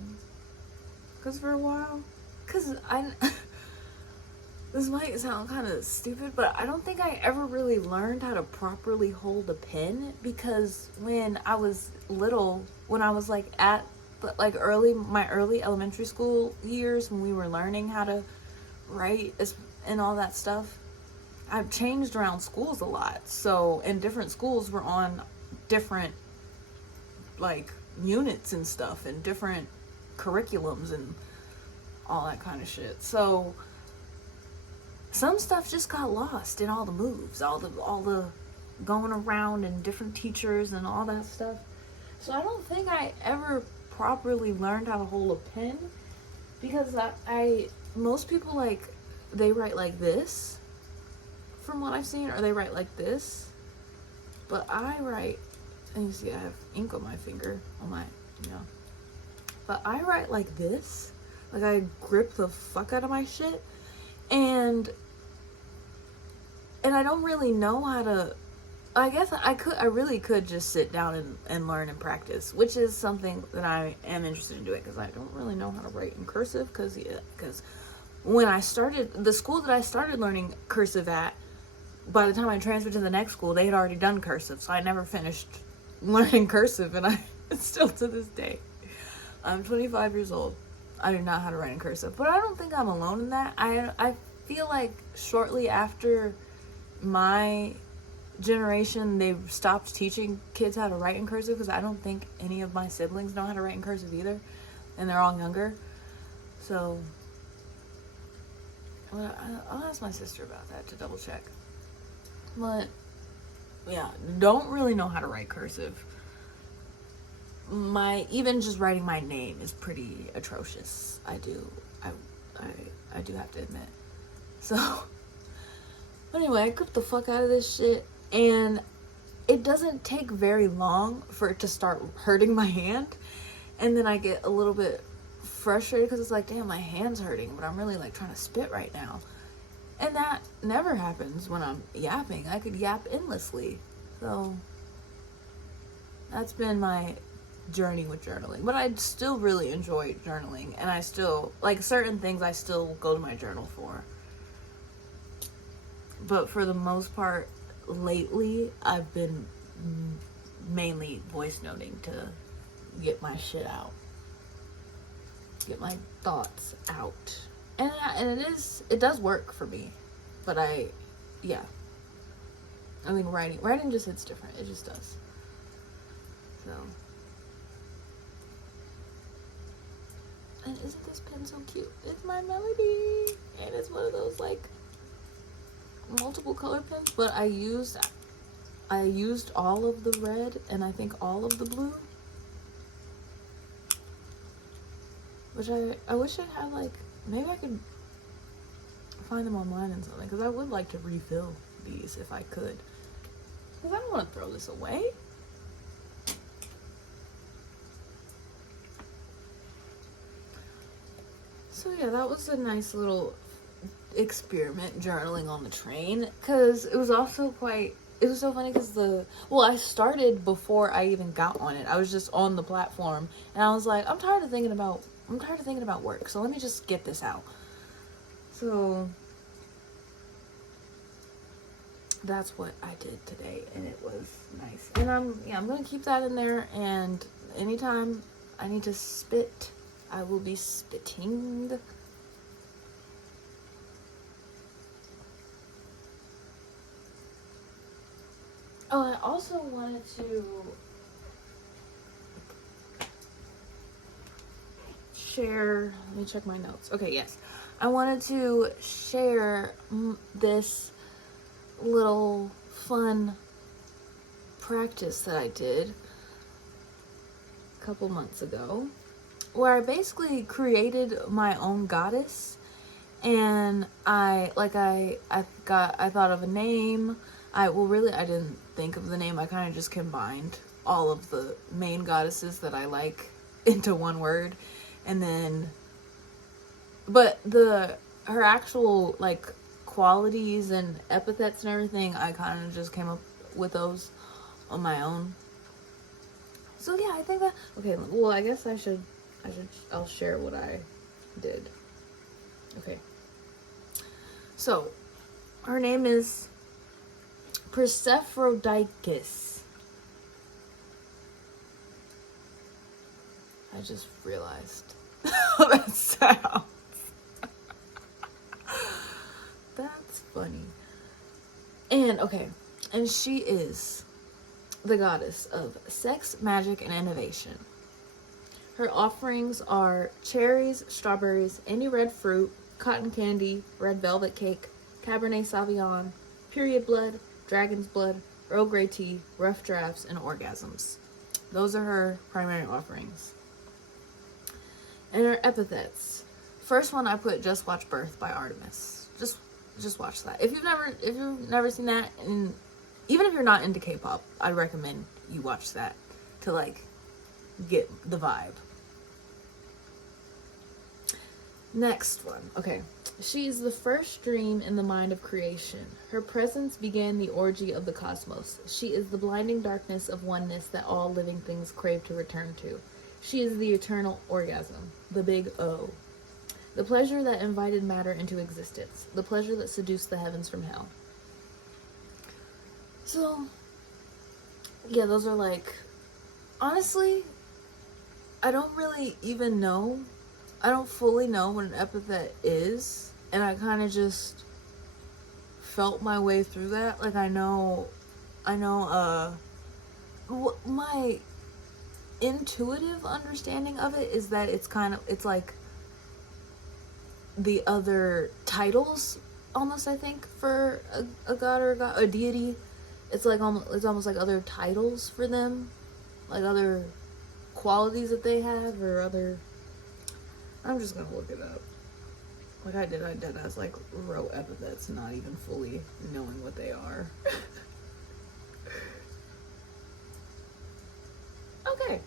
Because for a while, this might sound kind of stupid, but I don't think I ever really learned how to properly hold a pen, because when I was little, when I was like at like my early elementary school years, when we were learning how to write and all that stuff, I've changed around schools a lot. So, and different schools were on different like units and stuff and different curriculums and all that kind of shit. So some stuff just got lost in all the moves, all the going around and different teachers and all that stuff. So I don't think I ever properly learned how to hold a pen, because most people, like, they write like this from what I've seen, or they write like this, but I write, and you see I have ink on my finger, but I write like this, like I grip the fuck out of my shit, and I don't really know how to. I guess I really could just sit down and learn and practice, which is something that I am interested in doing, because I don't really know how to write in cursive, because when I started, the school that I started learning cursive at, by the time I transferred to the next school, they had already done cursive, so I never finished learning cursive, and I still to this day, I'm 25 years old, I do not know how to write in cursive. But I don't think I'm alone in that. I feel like shortly after my generation, they stopped teaching kids how to write in cursive, because I don't think any of my siblings know how to write in cursive either, and they're all younger. So I'll ask my sister about that to double check. But yeah, don't really know how to write cursive. Even just writing my name is pretty atrocious. I do have to admit. So anyway, I gripped the fuck out of this shit, and it doesn't take very long for it to start hurting my hand, and then I get a little bit frustrated, because it's like, damn, my hand's hurting, but I'm really like trying to spit right now, and that never happens when I'm yapping. I could yap endlessly. So that's been my journey with journaling. But I still really enjoy journaling, and I still like certain things. I still go to my journal for. But for the most part, lately, I've been mainly voice noting to get my shit out, get my thoughts out, and it does work for me. But I think writing just hits different. It just does. So, and isn't this pen so cute? It's my Melody, and it's one of those like multiple color pens, but I used all of the red and I think all of the blue, which I wish it had, like, maybe I could find them online and something, because I would like to refill these if I could, because I don't want to throw this away. So yeah, that was a nice little experiment, journaling on the train, because it was so funny, because I started before I even got on it. I was just on the platform, and I was like, I'm tired of thinking about work, so let me just get this out. So that's what I did today, and it was nice. And I'm gonna keep that in there, and anytime I need to spit, I will be spitting. Oh, I also wanted to share. Let me check my notes. Okay, yes. I wanted to share this little fun practice that I did a couple months ago, where I basically created my own goddess. And I thought of a name. I didn't think of the name. I kind of just combined all of the main goddesses that I like into one word. And then, but her actual like qualities and epithets and everything, I kind of just came up with those on my own. So yeah, I think that, okay, well, I guess I'll share what I did. Okay. So, her name is Persephrodicus. I just realized how that sounds. That's funny. And, okay, and she is the goddess of sex, magic, and innovation. Her offerings are cherries, strawberries, any red fruit, cotton candy, red velvet cake, Cabernet Sauvignon, period blood, dragon's blood, Earl Grey tea, rough drafts, and orgasms. Those are her primary offerings. And her epithets. First one I put Just Watch Birth by Artemis. Just watch that. If you've never seen that, and even if you're not into K-pop, I'd recommend you watch that to like get the vibe. Next one. Okay. She is the first dream in the mind of creation. Her presence began the orgy of the cosmos. She is the blinding darkness of oneness that all living things crave to return to. She is the eternal orgasm, the big O. The pleasure that invited matter into existence. The pleasure that seduced the heavens from hell. So, yeah, those are like, honestly, I don't really even know. I don't fully know what an epithet is, and I kind of just felt my way through that. Like, I know, my intuitive understanding of it is that it's like the other titles, almost, I think, for a god or a deity. It's almost like other titles for them, like other qualities that they have, or other. I'm just gonna look it up. Like I did as like wrote epithets, not even fully knowing what they are. Okay.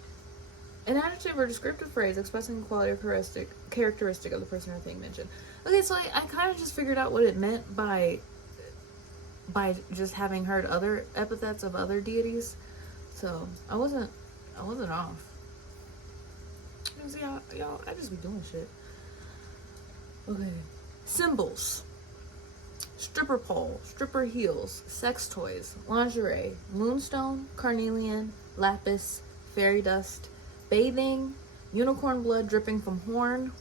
An adjective or descriptive phrase expressing a quality or characteristic of the person or thing mentioned. Okay, so I kind of just figured out what it meant by just having heard other epithets of other deities. So I wasn't off. Because y'all, I just be doing shit. Okay. Symbols. Stripper pole, stripper heels, sex toys, lingerie, moonstone, carnelian, lapis, fairy dust, bathing, unicorn blood dripping from horn,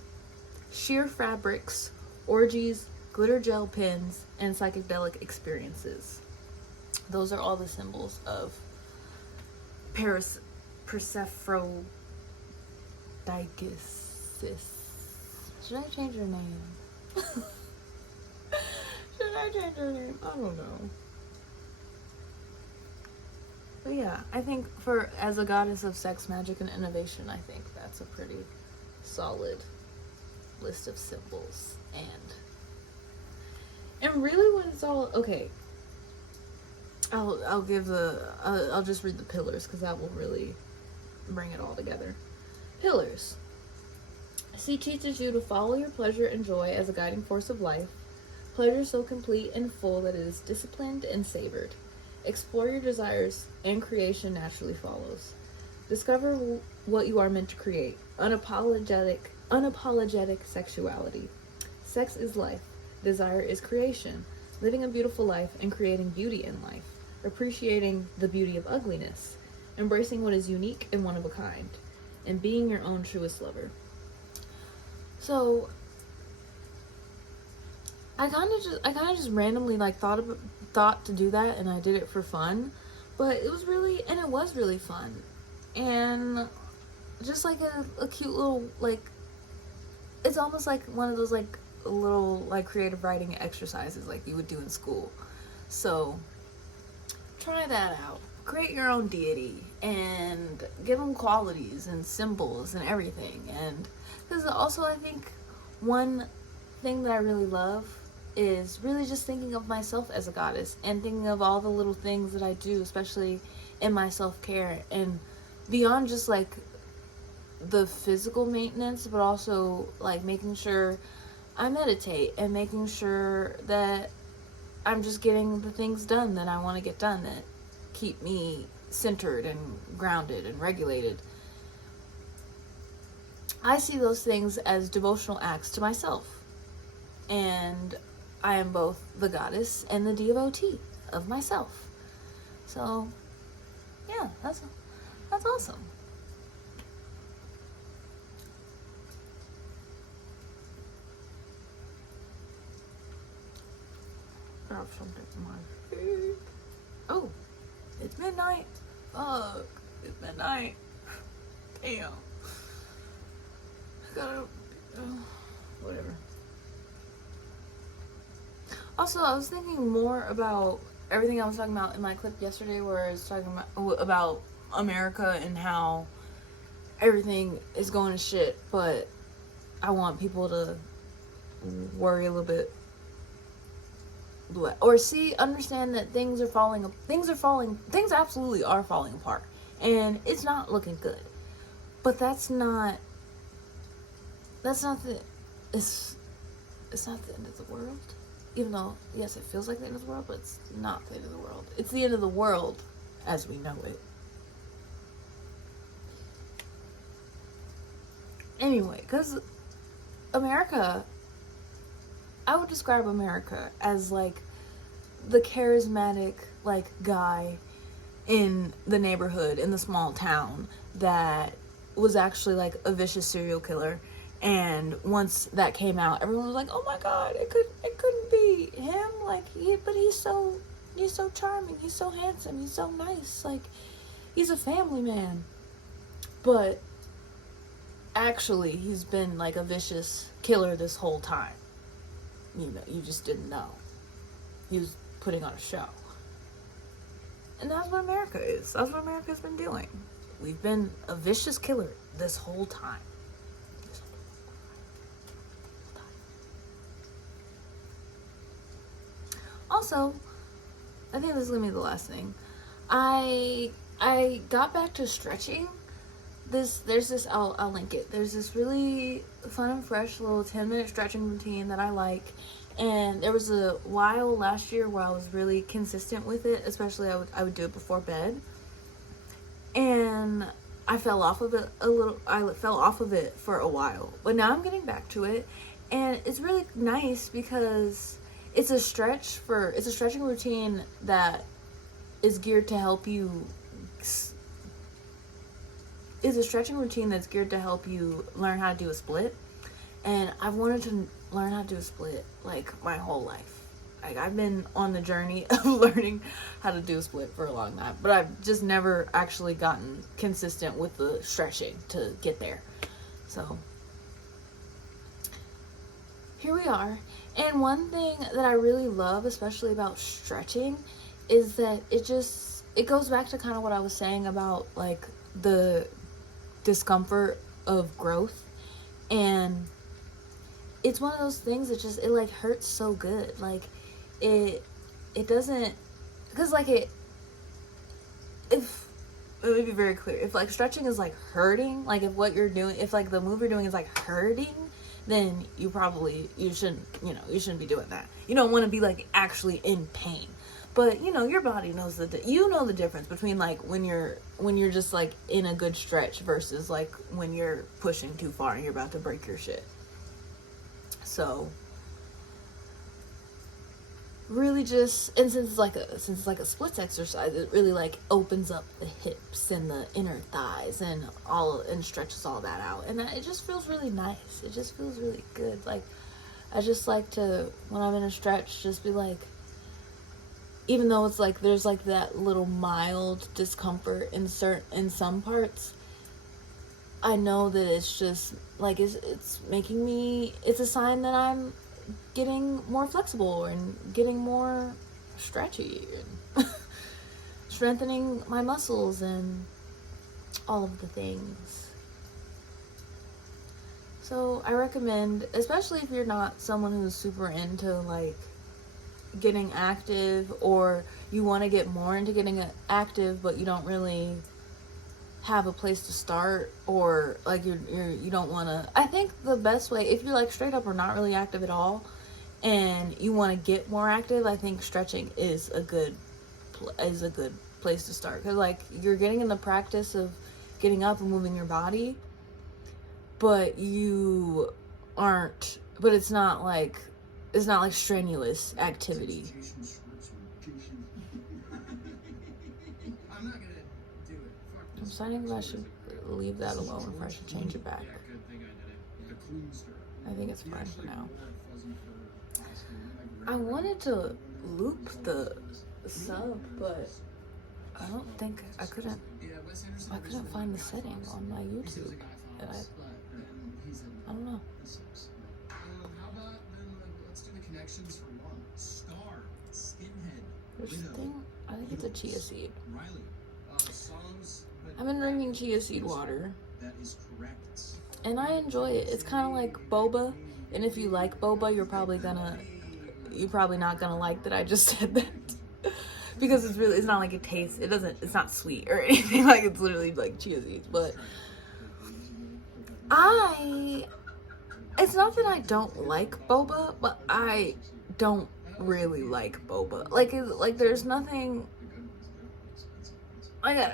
sheer fabrics, orgies, glitter gel pens, and psychedelic experiences. Those are all the symbols of Persephrodicus. Should I change her name? Should I change her name? I don't know. But yeah, I think as a goddess of sex, magic, and innovation, I think that's a pretty solid list of symbols. And really when it's all, okay, I'll just read the pillars because that will really bring it all together. Pillars. She teaches you to follow your pleasure and joy as a guiding force of life. Pleasure so complete and full that it is disciplined and savored. Explore your desires and creation naturally follows. Discover what you are meant to create. Unapologetic sexuality. Sex is life. Desire is creation. Living a beautiful life and creating beauty in life. Appreciating the beauty of ugliness. Embracing what is unique and one of a kind. And being your own truest lover. So I kind of just randomly like thought to do that, and I did it for fun, But it was really fun. And just like a cute little, like, it's almost like one of those like little like creative writing exercises like you would do in school. So try that out. Create your own deity and give them qualities and symbols and everything. And because also I think one thing that I really love is really just thinking of myself as a goddess and thinking of all the little things that I do, especially in my self-care and beyond just like the physical maintenance, but also like making sure I meditate and making sure that I'm just getting the things done that I want to get done that keep me centered and grounded and regulated. I see those things as devotional acts to myself. And I am both the goddess and the devotee of myself. So, yeah, that's awesome. Drop something in my feet. Oh, it's midnight. Fuck, it's midnight. Damn. I gotta, whatever. Also, I was thinking more about everything I was talking about in my clip yesterday, where I was talking about America and how everything is going to shit, but I want people to worry a little bit, or understand that things absolutely are falling apart, and it's not looking good. But it's not the end of the world. Even though, yes, it feels like the end of the world, but it's not the end of the world. It's the end of the world as we know it. Anyway, because America, I would describe America as like the charismatic like guy in the neighborhood, in the small town, that was actually like a vicious serial killer. And once that came out, everyone was like, "Oh my God, it couldn't be him. Like but he's so charming. He's so handsome. He's so nice. Like he's a family man." But actually, he's been like a vicious killer this whole time. You just didn't know. He was putting on a show. And that's what America is. That's what America's been doing. We've been a vicious killer this whole time. Also, I think this is gonna be the last thing. I got back to stretching. I'll link it. There's this really fun and fresh little 10-minute stretching routine that I like. And there was a while last year where I was really consistent with it, especially I would do it before bed. And I fell off of it I fell off of it for a while. But now I'm getting back to it, and it's really nice because it's a stretching routine that is geared to help you learn how to do a split. And I've wanted to learn how to do a split like my whole life. Like I've been on the journey of learning how to do a split for a long time, but I've just never actually gotten consistent with the stretching to get there. So here we are. And one thing that I really love, especially about stretching, is that it goes back to kind of what I was saying about like the discomfort of growth. And it's one of those things that it like hurts so good. Like it doesn't, because like let me be very clear. If like stretching is like hurting, like if what you're doing, if like the move you're doing is like hurting, then you shouldn't be doing that. You don't want to be like actually in pain. But your body knows the difference between like when you're just like in a good stretch versus like when you're pushing too far and you're about to break your shit. So really just, and since it's like a splits exercise, it really like opens up the hips and the inner thighs and stretches all that out, and it just feels really nice. It just feels really good. Like I just like to, when I'm in a stretch, just be like, even though it's like there's like that little mild discomfort in some parts, I know that it's just like it's making me, it's a sign that I'm getting more flexible and getting more stretchy and strengthening my muscles and all of the things. So I recommend, especially if you're not someone who's super into like getting active, or you want to get more into getting active but you don't really have a place to start, or like you don't want to, I think the best way, if you're like straight up or not really active at all and you want to get more active, I think stretching is a good place to start, because like you're getting in the practice of getting up and moving your body, but it's not like strenuous activity. I'm deciding if I should leave that alone or if I should change it back. I think it's fine for now. I wanted to loop the sub, but I don't think I couldn't find the setting on my YouTube. I don't know. There's a thing, I think it's a chia seed. I've been drinking chia seed water, and I enjoy it. It's kind of like boba, and if you like boba, you're probably not gonna like that I just said that. Because it's not like it's not sweet or anything, like it's literally like chia seeds, but it's not that I don't like boba, but I don't really like boba. Like there's nothing, I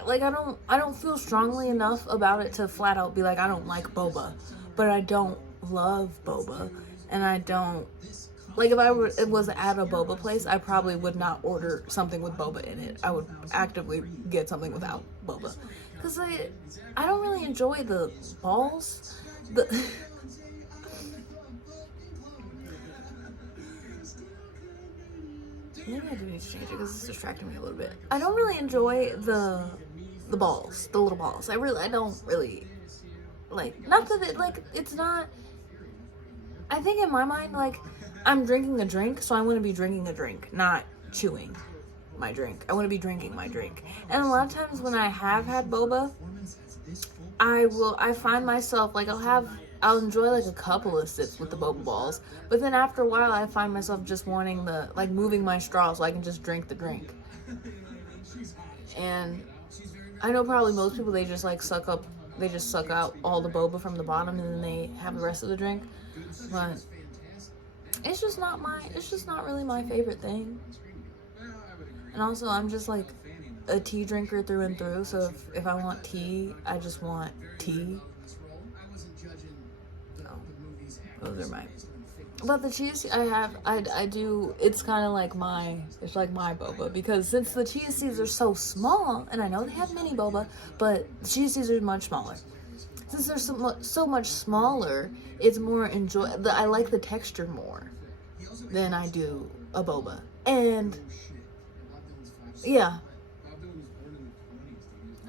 don't feel strongly enough about it to flat out be like, I don't like boba, but I don't love boba, and I don't, like if it was at a boba place, I probably would not order something with boba in it. I would actively get something without boba, because I don't really enjoy the balls. Maybe I do need to change it because it's distracting me a little bit. I don't really enjoy the balls, the little balls. I don't really like, not that it's not, I think in my mind, like, I'm drinking a drink, so I want to be drinking a drink, not chewing my drink. I want to be drinking my drink. And a lot of times when I have had boba, I find myself, like, I'll enjoy like a couple of sips with the boba balls, but then after a while I find myself just wanting moving my straw so I can just drink the drink. And I know probably most people, they just suck out all the boba from the bottom and then they have the rest of the drink, but it's just not really my favorite thing. And also, I'm just like a tea drinker through and through, so if I want tea, I just want tea. Those are mine. But the chia seed I do, it's kind of like my boba, because since the chia seeds are so small, and I know they have mini boba, but the chia seeds are much smaller. Since they're so much smaller, it's more I like the texture more than I do a boba. And yeah.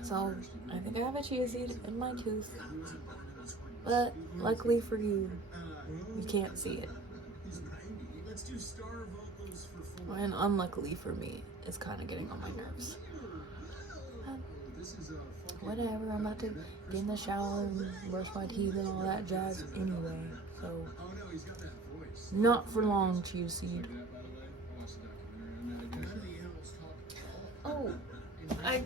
So I think I have a chia seed in my tooth. But luckily for you, you can't see it. And unluckily for me, it's kind of getting on my nerves. Whatever, I'm about to get in the shower and brush my teeth and all that jazz anyway. So, not for long, chia seed. Oh, I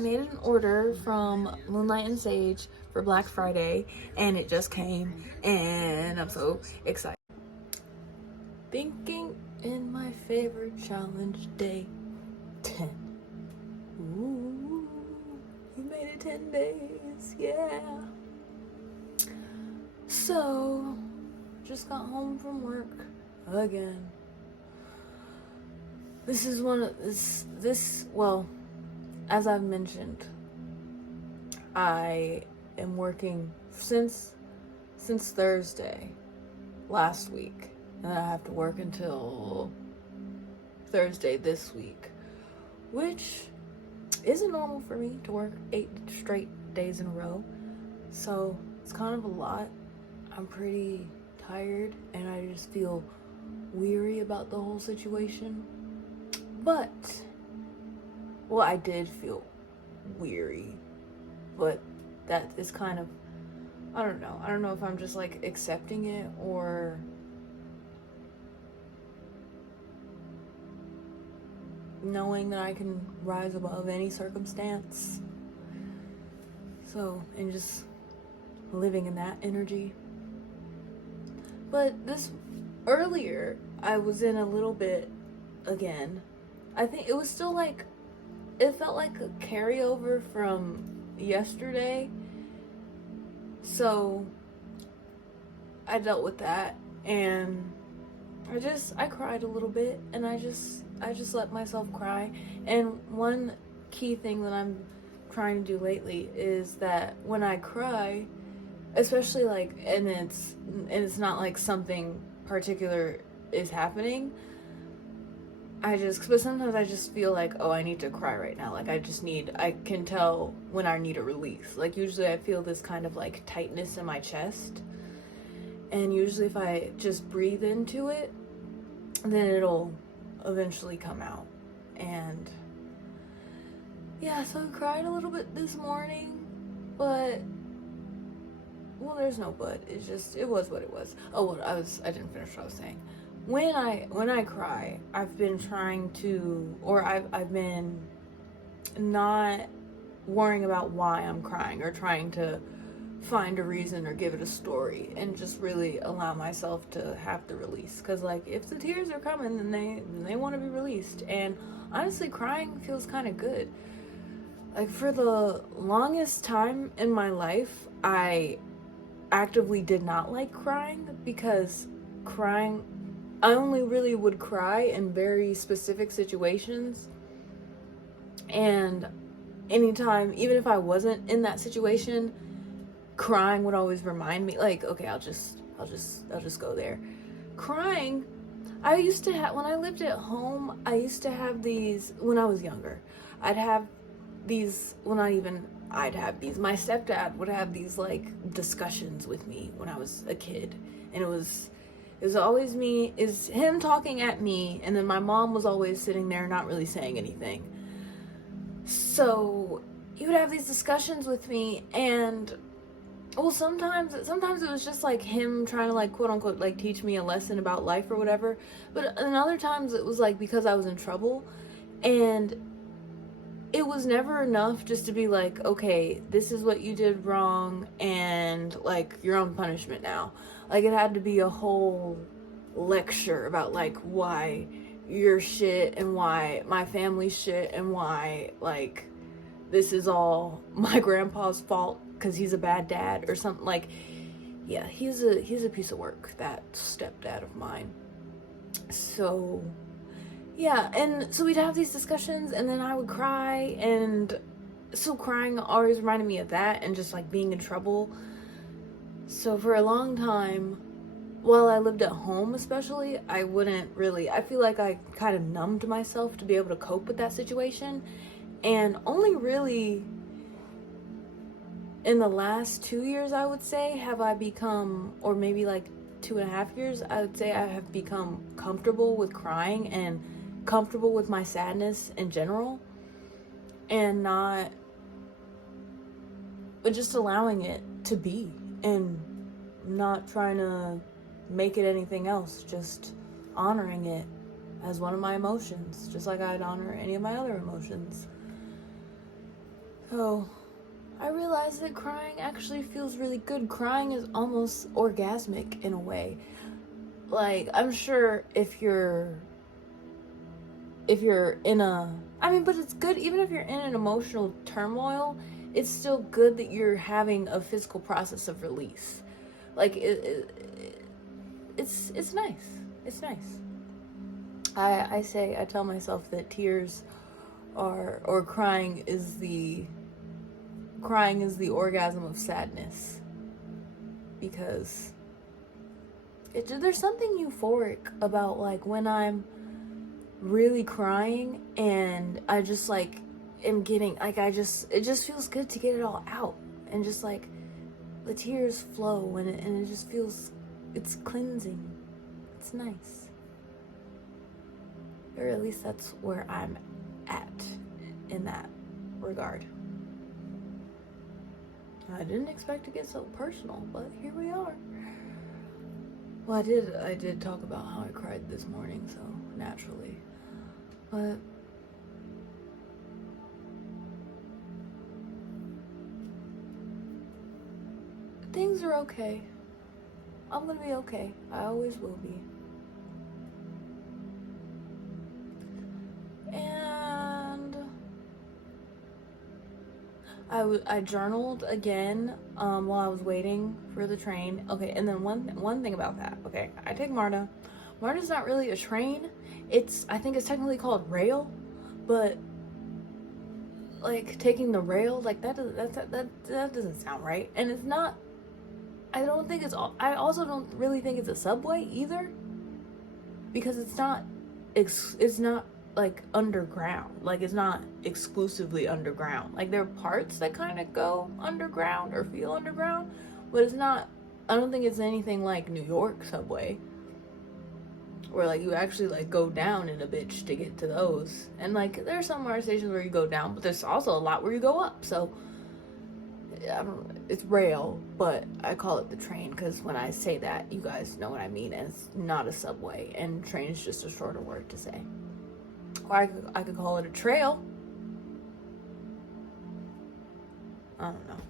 made an order from Moonlight and Sage for Black Friday, and it just came, and I'm so excited. Thinking in my favorite challenge, day 10. Ooh, you made it 10 days, yeah. So, just got home from work again. This is well, as I've mentioned, I am working since Thursday last week, and I have to work until Thursday this week, which isn't normal for me to work 8 straight days in a row. So it's kind of a lot. I'm pretty tired and I just feel weary about the whole situation. But, well, I did feel weary, but that is kind of, I don't know if I'm just like accepting it or knowing that I can rise above any circumstance. So, and just living in that energy. But this earlier, I was in a little bit again. I think it was still like, it felt like a carryover from yesterday. So I dealt with that and I cried a little bit and I just let myself cry. And one key thing that I'm trying to do lately is that when I cry, especially like, and it's not like something particular is happening, but sometimes I just feel like, oh, I need to cry right now. Like I can tell when I need a release. Like usually I feel this kind of like tightness in my chest. And usually if I just breathe into it, then it'll eventually come out. And yeah, so I cried a little bit this morning, but, well, there's no but. It was what it was. Oh, well, I didn't finish what I was saying. When I cry, I've been trying to, or I've been not worrying about why I'm crying or trying to find a reason or give it a story, and just really allow myself to have the release. Because like, if the tears are coming, then they want to be released. And honestly, crying feels kind of good. Like for the longest time in my life, I actively did not like crying, because crying, I only really would cry in very specific situations. And anytime, even if I wasn't in that situation, crying would always remind me, like, okay, I'll just go there. Crying, I used to have, when I lived at home, I used to have these, when I was younger, I'd have these, my stepdad would have these like discussions with me when I was a kid, and it was always him talking at me, and then my mom was always sitting there not really saying anything. So he would have these discussions with me, and well, sometimes it was just like him trying to like quote unquote like teach me a lesson about life or whatever, but in other times it was like because I was in trouble, and it was never enough just to be like, okay, this is what you did wrong and like you're on punishment now. Like it had to be a whole lecture about like why you're shit and why my family's shit and why like this is all my grandpa's fault because he's a bad dad or something. Like, yeah, he's a piece of work, that stepdad of mine. So yeah, and so we'd have these discussions, and then I would cry, and so crying always reminded me of that and just like being in trouble. So for a long time, while I lived at home especially, I feel like I kind of numbed myself to be able to cope with that situation. And only really in the last 2 years, I would say, have I become, or maybe like 2.5 years, I would say I have become comfortable with crying and comfortable with my sadness in general, and but just allowing it to be and not trying to make it anything else, just honoring it as one of my emotions, just like I'd honor any of my other emotions. So I realized that crying actually feels really good. Crying is almost orgasmic in a way. Like, I'm sure if you're in but it's good even if you're in an emotional turmoil, it's still good that you're having a physical process of release. Like, it's nice. It's nice. I tell myself that tears or crying is the orgasm of sadness, because there's something euphoric about like when I'm really crying, and I just like am getting like it just feels good to get it all out, and just like the tears flow, and it just feels, it's cleansing, it's nice, or at least that's where I'm at in that regard. I didn't expect to get so personal, but here we are. Well, I did talk about how I cried this morning, so naturally. But things are okay. I'm gonna be okay. I always will be. And I journaled again while I was waiting for the train. Okay, and then one thing about that. Okay, I take MARTA. MARTA's not really a train. I think it's technically called rail, but like taking the rail, like that doesn't sound right. And it's not. I also don't really think it's a subway either, because it's not like underground. Like, it's not exclusively underground. Like, there are parts that kind of go underground or feel underground, but it's not. I don't think it's anything like New York subway, where like you actually like go down in a bitch to get to those. And like there's some MARTA stations where you go down, but there's also a lot where you go up. So it's rail, but I call it the train because when I say that, you guys know what I mean, and it's not a subway, and train is just a shorter word to say. Or I could call it a trail. I don't know.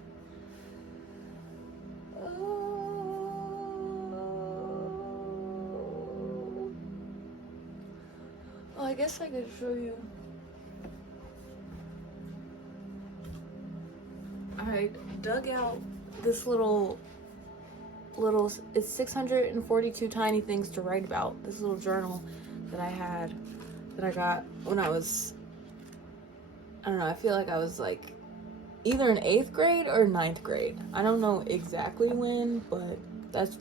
Well, I guess I could show you. I dug out this little, it's 642 tiny things to write about. This little journal that I got when I was, I don't know, I feel like I was like either in 8th grade or 9th grade. I don't know exactly when, but that's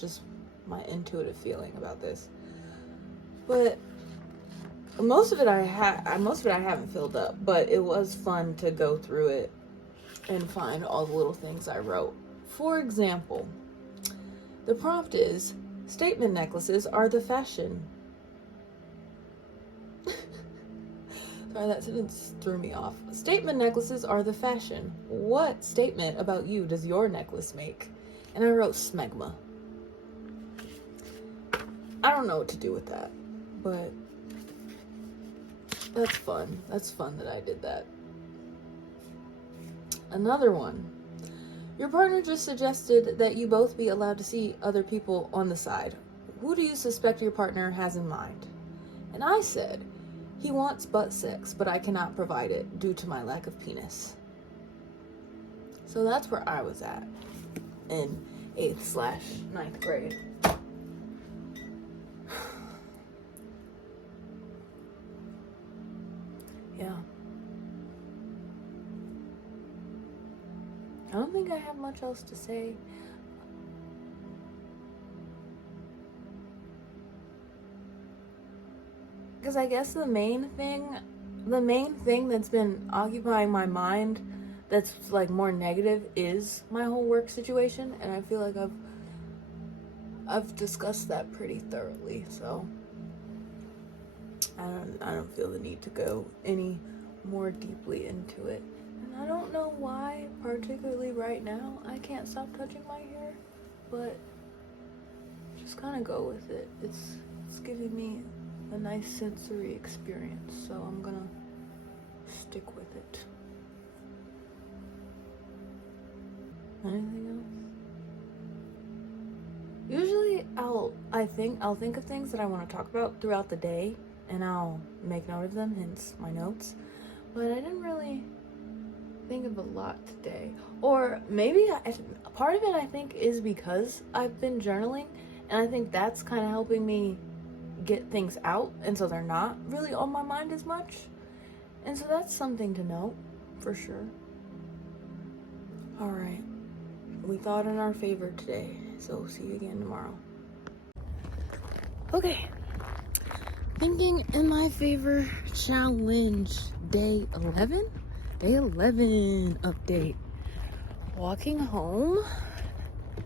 just my intuitive feeling about this. But most of it I haven't filled up, but it was fun to go through it and find all the little things I wrote. For example, the prompt is, statement necklaces are the fashion. Sorry, that sentence threw me off. Statement necklaces are the fashion. What statement about you does your necklace make? And I wrote smegma. I don't know what to do with that, but that's fun. That's fun that I did that. Another one. Your partner just suggested that you both be allowed to see other people on the side. Who do you suspect your partner has in mind? And I said, he wants butt sex, but I cannot provide it due to my lack of penis. So that's where I was at in 8th/9th grade. Yeah. I don't think I have much else to say. Because I guess the main thing that's been occupying my mind that's like more negative is my whole work situation, and I feel like I've discussed that pretty thoroughly, so I don't feel the need to go any more deeply into it. And I don't know why, particularly right now, I can't stop touching my hair, but just kind of go with it. It's giving me a nice sensory experience, so I'm gonna stick with it. Anything else? Usually I'll think of things that I want to talk about throughout the day, and I'll make note of them, hence my notes. But I didn't really think of a lot today. Or maybe part of it I think is because I've been journaling, and I think that's kind of helping me get things out, and so they're not really on my mind as much. And so that's something to note for sure. All right, we thought in our favor today, so see you again tomorrow. Okay, Thinking in my favor challenge, day 11? Day 11 update. Walking home.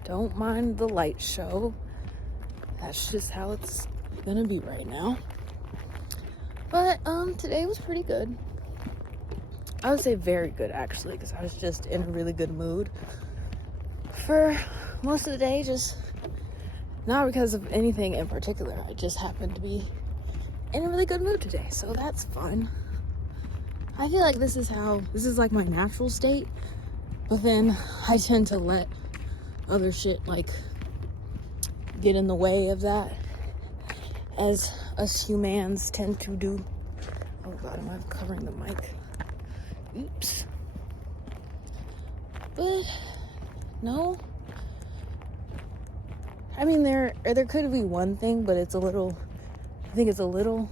Don't mind the light show. That's just how it's gonna be right now. But today was pretty good. I would say very good, actually, because I was just in a really good mood for most of the day. Just not because of anything in particular. I just happened to be in a really good mood today, so that's fun. I feel like this is like my natural state, but then I tend to let other shit like get in the way of that, as us humans tend to do. Oh god, am I covering the mic? Oops. But no, I mean there could be one thing, but I think it's a little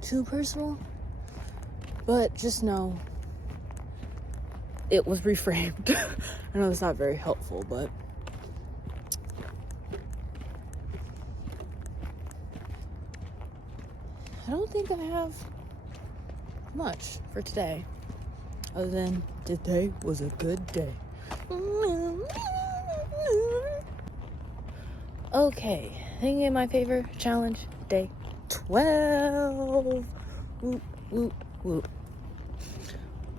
too personal. But just know it was reframed. I know it's not very helpful, but I don't think I have much for today, other than today was a good day. Okay, thinking in my favor challenge, day 12. Whoop, whoop, whoop.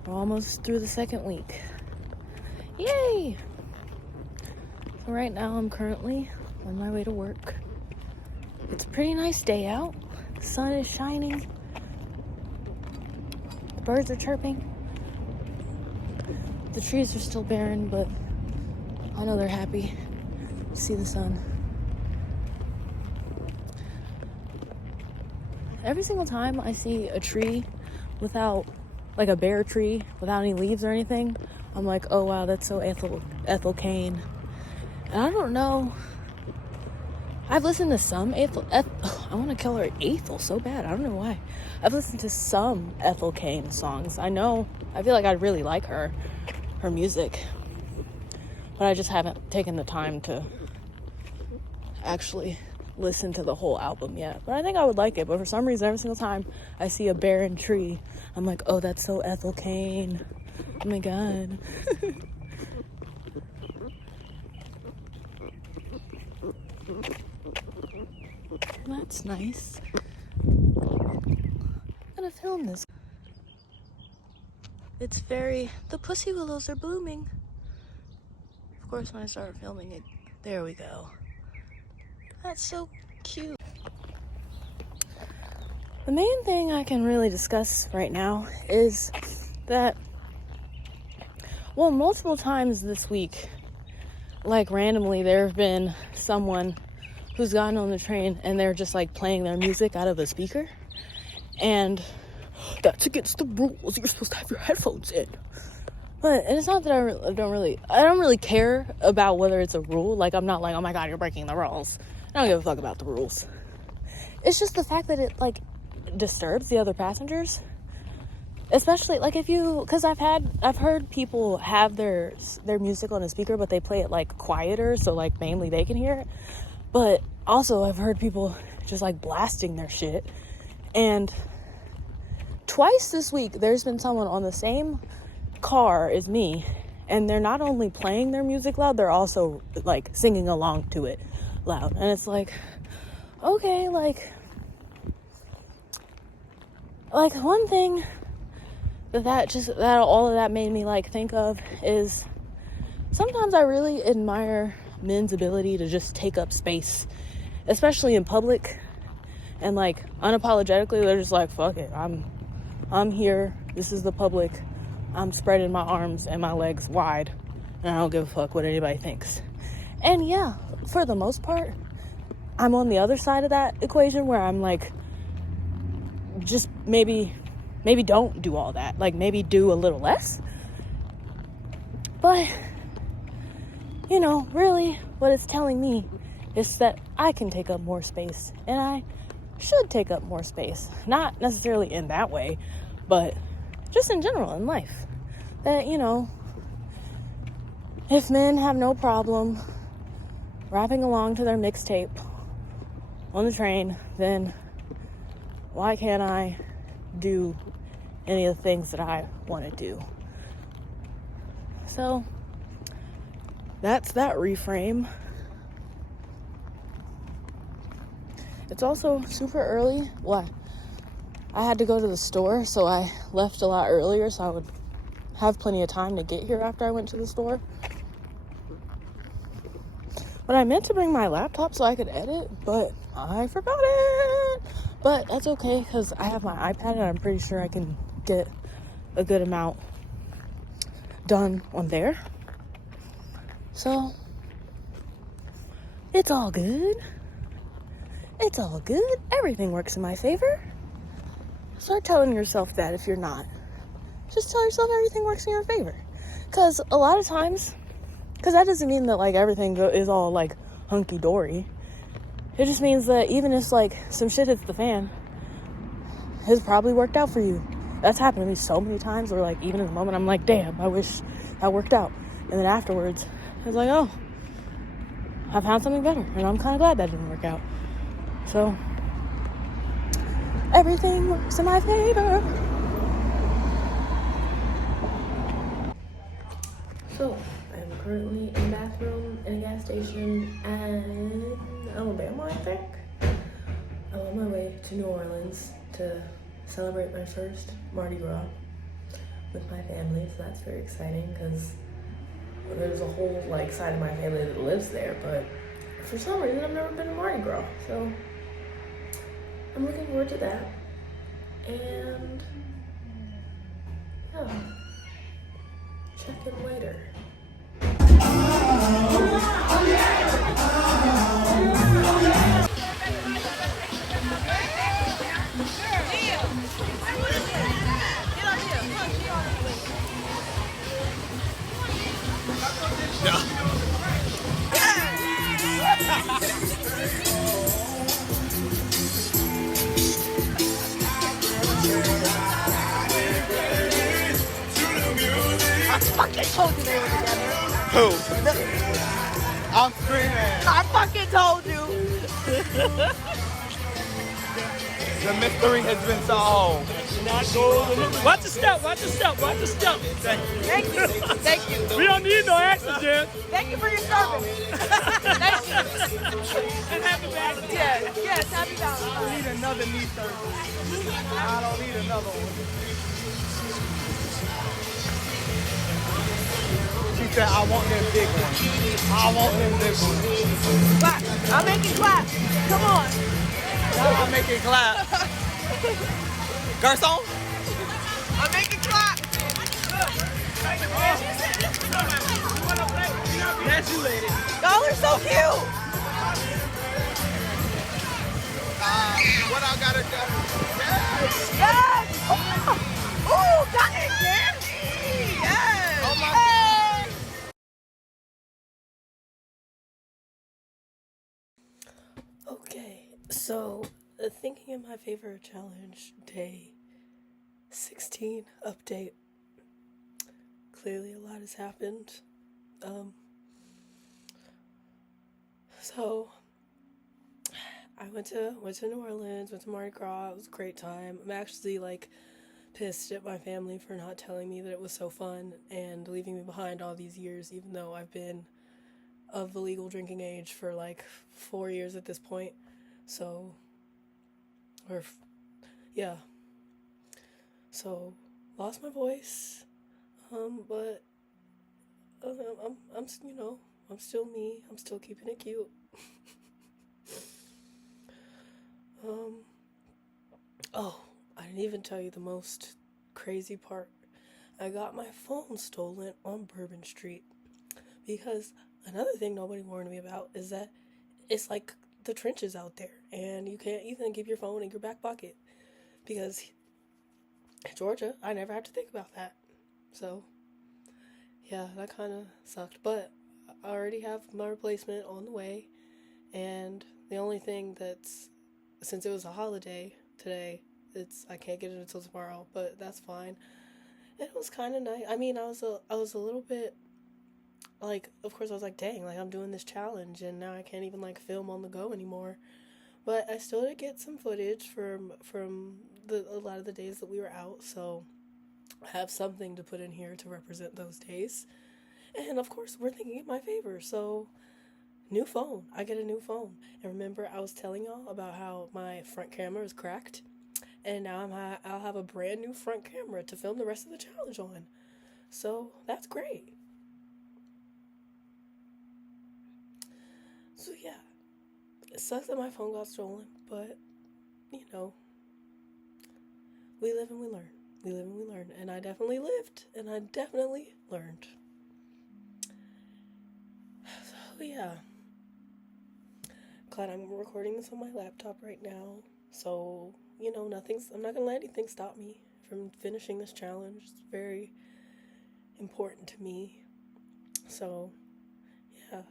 We're almost through the second week. Yay! So right now I'm currently on my way to work. It's a pretty nice day out. The sun is shining. The birds are chirping. The trees are still barren, but I know they're happy to see the sun. Every single time I see a tree without, like a bare tree without any leaves or anything, I'm like, oh wow, that's so Ethel Cain. And I don't know. I've listened to some I want to call her Ethel so bad. I don't know why. I've listened to some Ethel Cain songs. I feel like I'd really like her music, but I just haven't taken the time to actually listen to the whole album yet. But I think I would like it. But for some reason, every single time I see a barren tree, I'm like, oh, that's so Ethel Cain. Oh my god. That's nice. I'm gonna film this. The pussy willows are blooming. Of course, when I started filming it, there we go. That's so cute. The main thing I can really discuss right now is that, well, multiple times this week, like randomly, there have been someone who's gotten on the train and they're just like playing their music out of the speaker, and that's against the rules. You're supposed to have your headphones in. And it's not that I don't really care about whether it's a rule. Like, I'm not like, oh my god, you're breaking the rules. I don't give a fuck about the rules. It's just the fact that it like disturbs the other passengers, especially like because I've heard people have their music on a speaker, but they play it like quieter, so like mainly they can hear it. But also I've heard people just like blasting their shit, and twice this week there's been someone on the same car as me, and they're not only playing their music loud, they're also like singing along to it loud. And it's like, okay, like one thing that all of that made me like think of is sometimes I really admire men's ability to just take up space, especially in public, and like unapologetically they're just like, fuck it, I'm here, this is the public, I'm spreading my arms and my legs wide, and I don't give a fuck what anybody thinks. And yeah, for the most part, I'm on the other side of that equation where I'm like, just maybe don't do all that. Like, maybe do a little less. But, you know, really what it's telling me is that I can take up more space, and I should take up more space. Not necessarily in that way, but just in general in life. That, you know, if men have no problem rapping along to their mixtape on the train, then why can't I do any of the things that I want to do? So that's that reframe. It's also super early. Well, I had to go to the store, so I left a lot earlier so I would have plenty of time to get here after I went to the store. But I meant to bring my laptop so I could edit, but I forgot it. But that's okay because I have my iPad and I'm pretty sure I can get a good amount done on there. So it's all good. It's all good. Everything works in my favor. Start telling yourself that if you're not. Just tell yourself everything works in your favor. Because a lot of times, because that doesn't mean that like everything is all like hunky-dory. It just means that even if like some shit hits the fan, it's probably worked out for you. That's happened to me so many times where like even in the moment I'm like, damn, I wish that worked out. And then afterwards, it's like, oh, I found something better. And I'm kind of glad that didn't work out. So, everything works in my favor. So, I'm currently in the bathroom in a gas station in Alabama, I think. I'm on my way to New Orleans to celebrate my first Mardi Gras with my family, so that's very exciting because there's a whole like side of my family that lives there, but for some reason I've never been to Mardi Gras, so I'm looking forward to that. And yeah, check in later. I fucking told you they were together. Who? I'm screaming. I fucking told you. The mystery has been solved. Watch the step, watch the step, watch the step. Thank you. Thank you. We don't need no accident. Thank you for your service. Thank you. And happy Valentine's. Yes, yes, happy I Valentine's. don't need another knee surgery. I don't need another one. She said, I want them big ones. I want them big ones. Clap. I'm making clap. Come on. Now I'm making clap. Garçon? I'm making clap. That's you, lady. Y'all are so cute. What I gotta do? Yes! Yes. Oh, cotton candy. Yes. Oh my Hey. Okay, so thinking of my favorite challenge, day 16 update. Clearly a lot has happened. So I went to New Orleans, went to Mardi Gras. It was a great time. I'm actually like pissed at my family for not telling me that it was so fun and leaving me behind all these years, even though I've been of the legal drinking age for like 4 years at this point. So, yeah. So, lost my voice. But I'm I'm still me. I'm still keeping it cute. Oh, I didn't even tell you the most crazy part. I got my phone stolen on Bourbon Street. Because another thing nobody warned me about is that it's like the trenches out there, and you can't even keep your phone in your back pocket. Because in Georgia, I never have to think about that. So, yeah, that kind of sucked. But I already have my replacement on the way, and the only thing that's, since it was a holiday today, I can't get it until tomorrow, but that's fine. And it was kind of nice. I mean, I was a little bit, like, of course I was like, dang, like I'm doing this challenge and now I can't even like film on the go anymore. But I still did get some footage from a lot of the days that we were out, so I have something to put in here to represent those days. And of course, we're thinking in my favor, so new phone. I get a new phone. And remember, I was telling y'all about how my front camera is cracked, and now I'll have a brand new front camera to film the rest of the challenge on. So that's great. So yeah, it sucks that my phone got stolen, but you know, we live and we learn. We live and we learn. And I definitely lived, and I definitely learned. So yeah, glad I'm recording this on my laptop right now. So, you know, I'm not gonna let anything stop me from finishing this challenge. It's very important to me. So, yeah.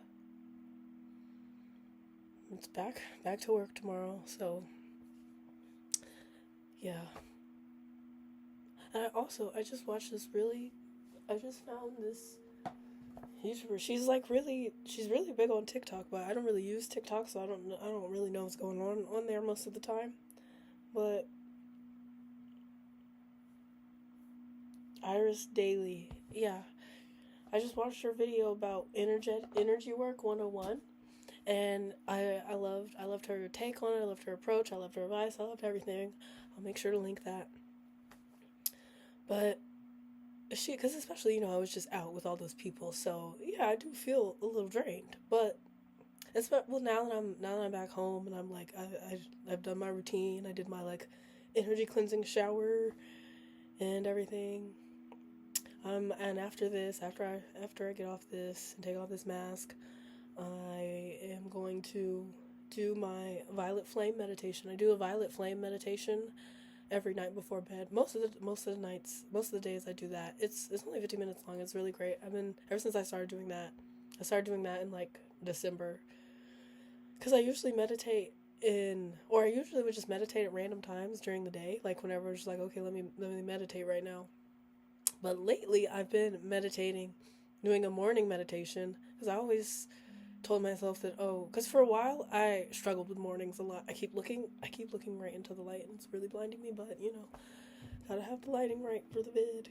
It's back to work tomorrow, so yeah. And I just watched I just found this YouTuber. She's really big on TikTok, but I don't really use TikTok, so I don't really know what's going on there most of the time. But Iris Daily, yeah. I just watched her video about energy work 101. And I loved her take on it, I loved her approach, I loved her advice, I loved everything. I'll make sure to link that. But because especially, you know, I was just out with all those people, so yeah, I do feel a little drained. But now that I'm back home and I'm like, I've done my routine, I did my like energy cleansing shower and everything. And after I get off this and take off this mask, I am going to do my violet flame meditation. I do a violet flame meditation every night before bed. Most of the days I do that. It's only 15 minutes long. It's really great. Ever since I started doing that. I started doing that in like December. Cuz I usually would just meditate at random times during the day, like whenever I was just like, okay, let me meditate right now. But lately I've been meditating, doing a morning meditation, cuz I always told myself that, because for a while I struggled with mornings a lot. I keep looking right into the light, and it's really blinding me, but you know, gotta have the lighting right for the vid.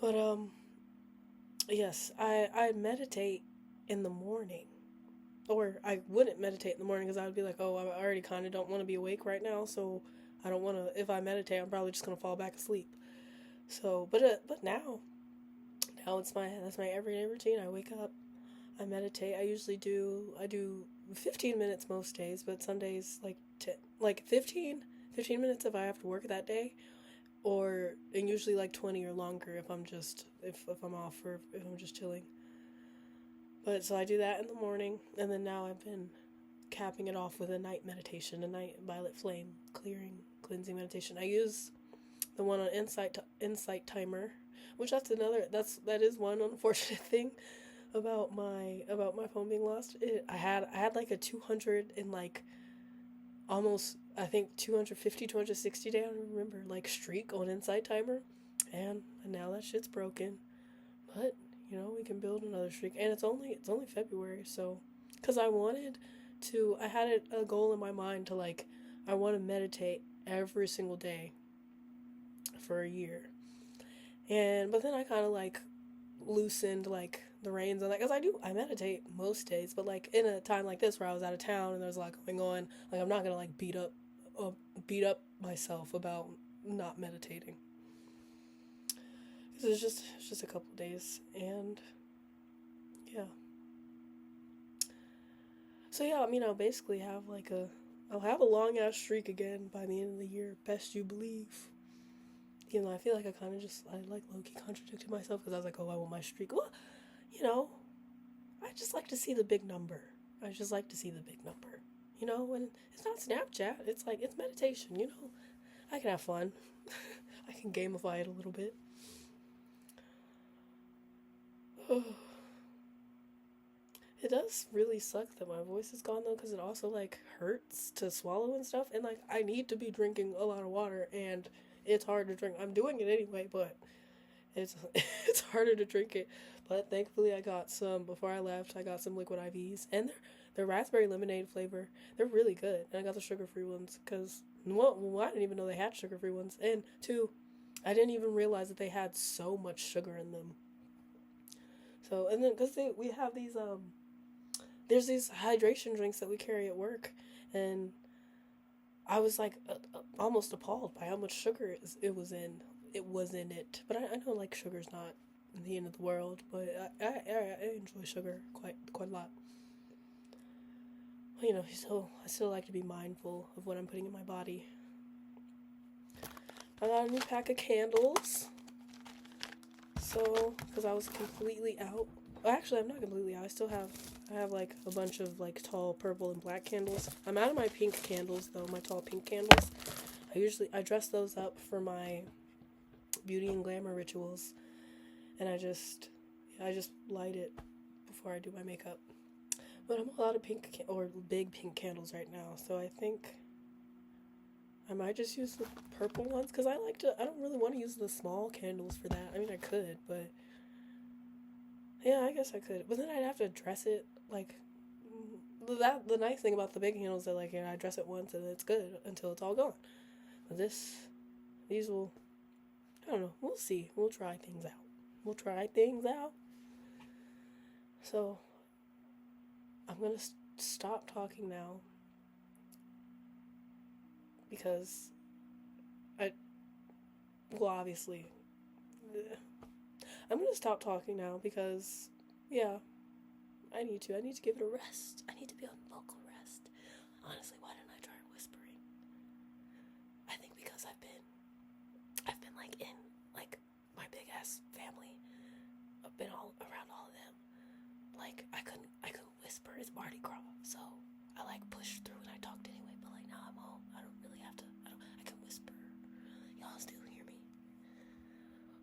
But yes, I meditate in the morning, or I wouldn't meditate in the morning because I would be like, I already kind of don't want to be awake right now, so I don't want to. If I meditate, I'm probably just gonna fall back asleep. So, but now that's my everyday routine. I wake up, I meditate. I do 15 minutes most days, but some days like 15 minutes if I have to work that day, and usually like 20 or longer if I'm off or if I'm just chilling. But so I do that in the morning, and then now I've been capping it off with a night meditation, a night violet flame cleansing meditation. I use the one on Insight Timer, which that is one unfortunate thing about my phone being lost. I had like a 200 and like almost, I think 250, 260 day, I don't remember, like streak on Insight Timer, and now that shit's broken. But you know, we can build another streak, and it's only February, so because I had a goal in my mind to like, I want to meditate every single day for a year, but then I kind of like loosened like the reins on that, because I meditate most days, but like in a time like this where I was out of town and there was a lot going on, like I'm not gonna like beat up myself about not meditating, because it's just a couple days, and yeah. So yeah, I mean, I'll basically have I'll have a long ass streak again by the end of the year, best you believe. You know, I feel like I like low-key contradicted myself, because I was like, I want my streak. Well, you know, I just like to see the big number. You know, and it's not Snapchat. It's like, it's meditation, you know. I can have fun. I can gamify it a little bit. It does really suck that my voice is gone, though, because it also, like, hurts to swallow and stuff. And, like, I need to be drinking a lot of water, and it's hard to drink. I'm doing it anyway, but it's harder to drink it. But thankfully I got some, before I left, I got some liquid IVs, and They're raspberry lemonade flavor. They're really good. And I got the sugar-free ones because, well, I didn't even know they had sugar-free ones. And two, I didn't even realize that they had so much sugar in them. So, and then, because we have these, there's these hydration drinks that we carry at work. And I was like almost appalled by how much sugar it was in it. But I know like sugar's not the end of the world, but I enjoy sugar quite a lot. Well, you know, I still like to be mindful of what I'm putting in my body. I got a new pack of candles. So, because I was completely out. Well, actually, I'm not completely out. I have like a bunch of like tall purple and black candles. I'm out of my pink candles though, my tall pink candles. I dress those up for my beauty and glamour rituals. And I just light it before I do my makeup. But I'm all out of big pink candles right now, so I think I might just use the purple ones, because I don't really want to use the small candles for that. I mean, I could, but yeah, I guess I could. But then I'd have to dress it, like, the nice thing about the big candles is that, like, I dress it once and it's good until it's all gone. But these will, I don't know, we'll see. We'll try things out. So, I'm gonna stop talking now, because obviously, I'm gonna stop talking now because, yeah, I need to give it a rest. I need to be on vocal rest. Honestly, why didn't I try whispering? I think because I've been like in, like, my big ass family. I've been all around all of them. Like, I couldn't whisper. It's Mardi Gras, so I like pushed through and I talked anyway.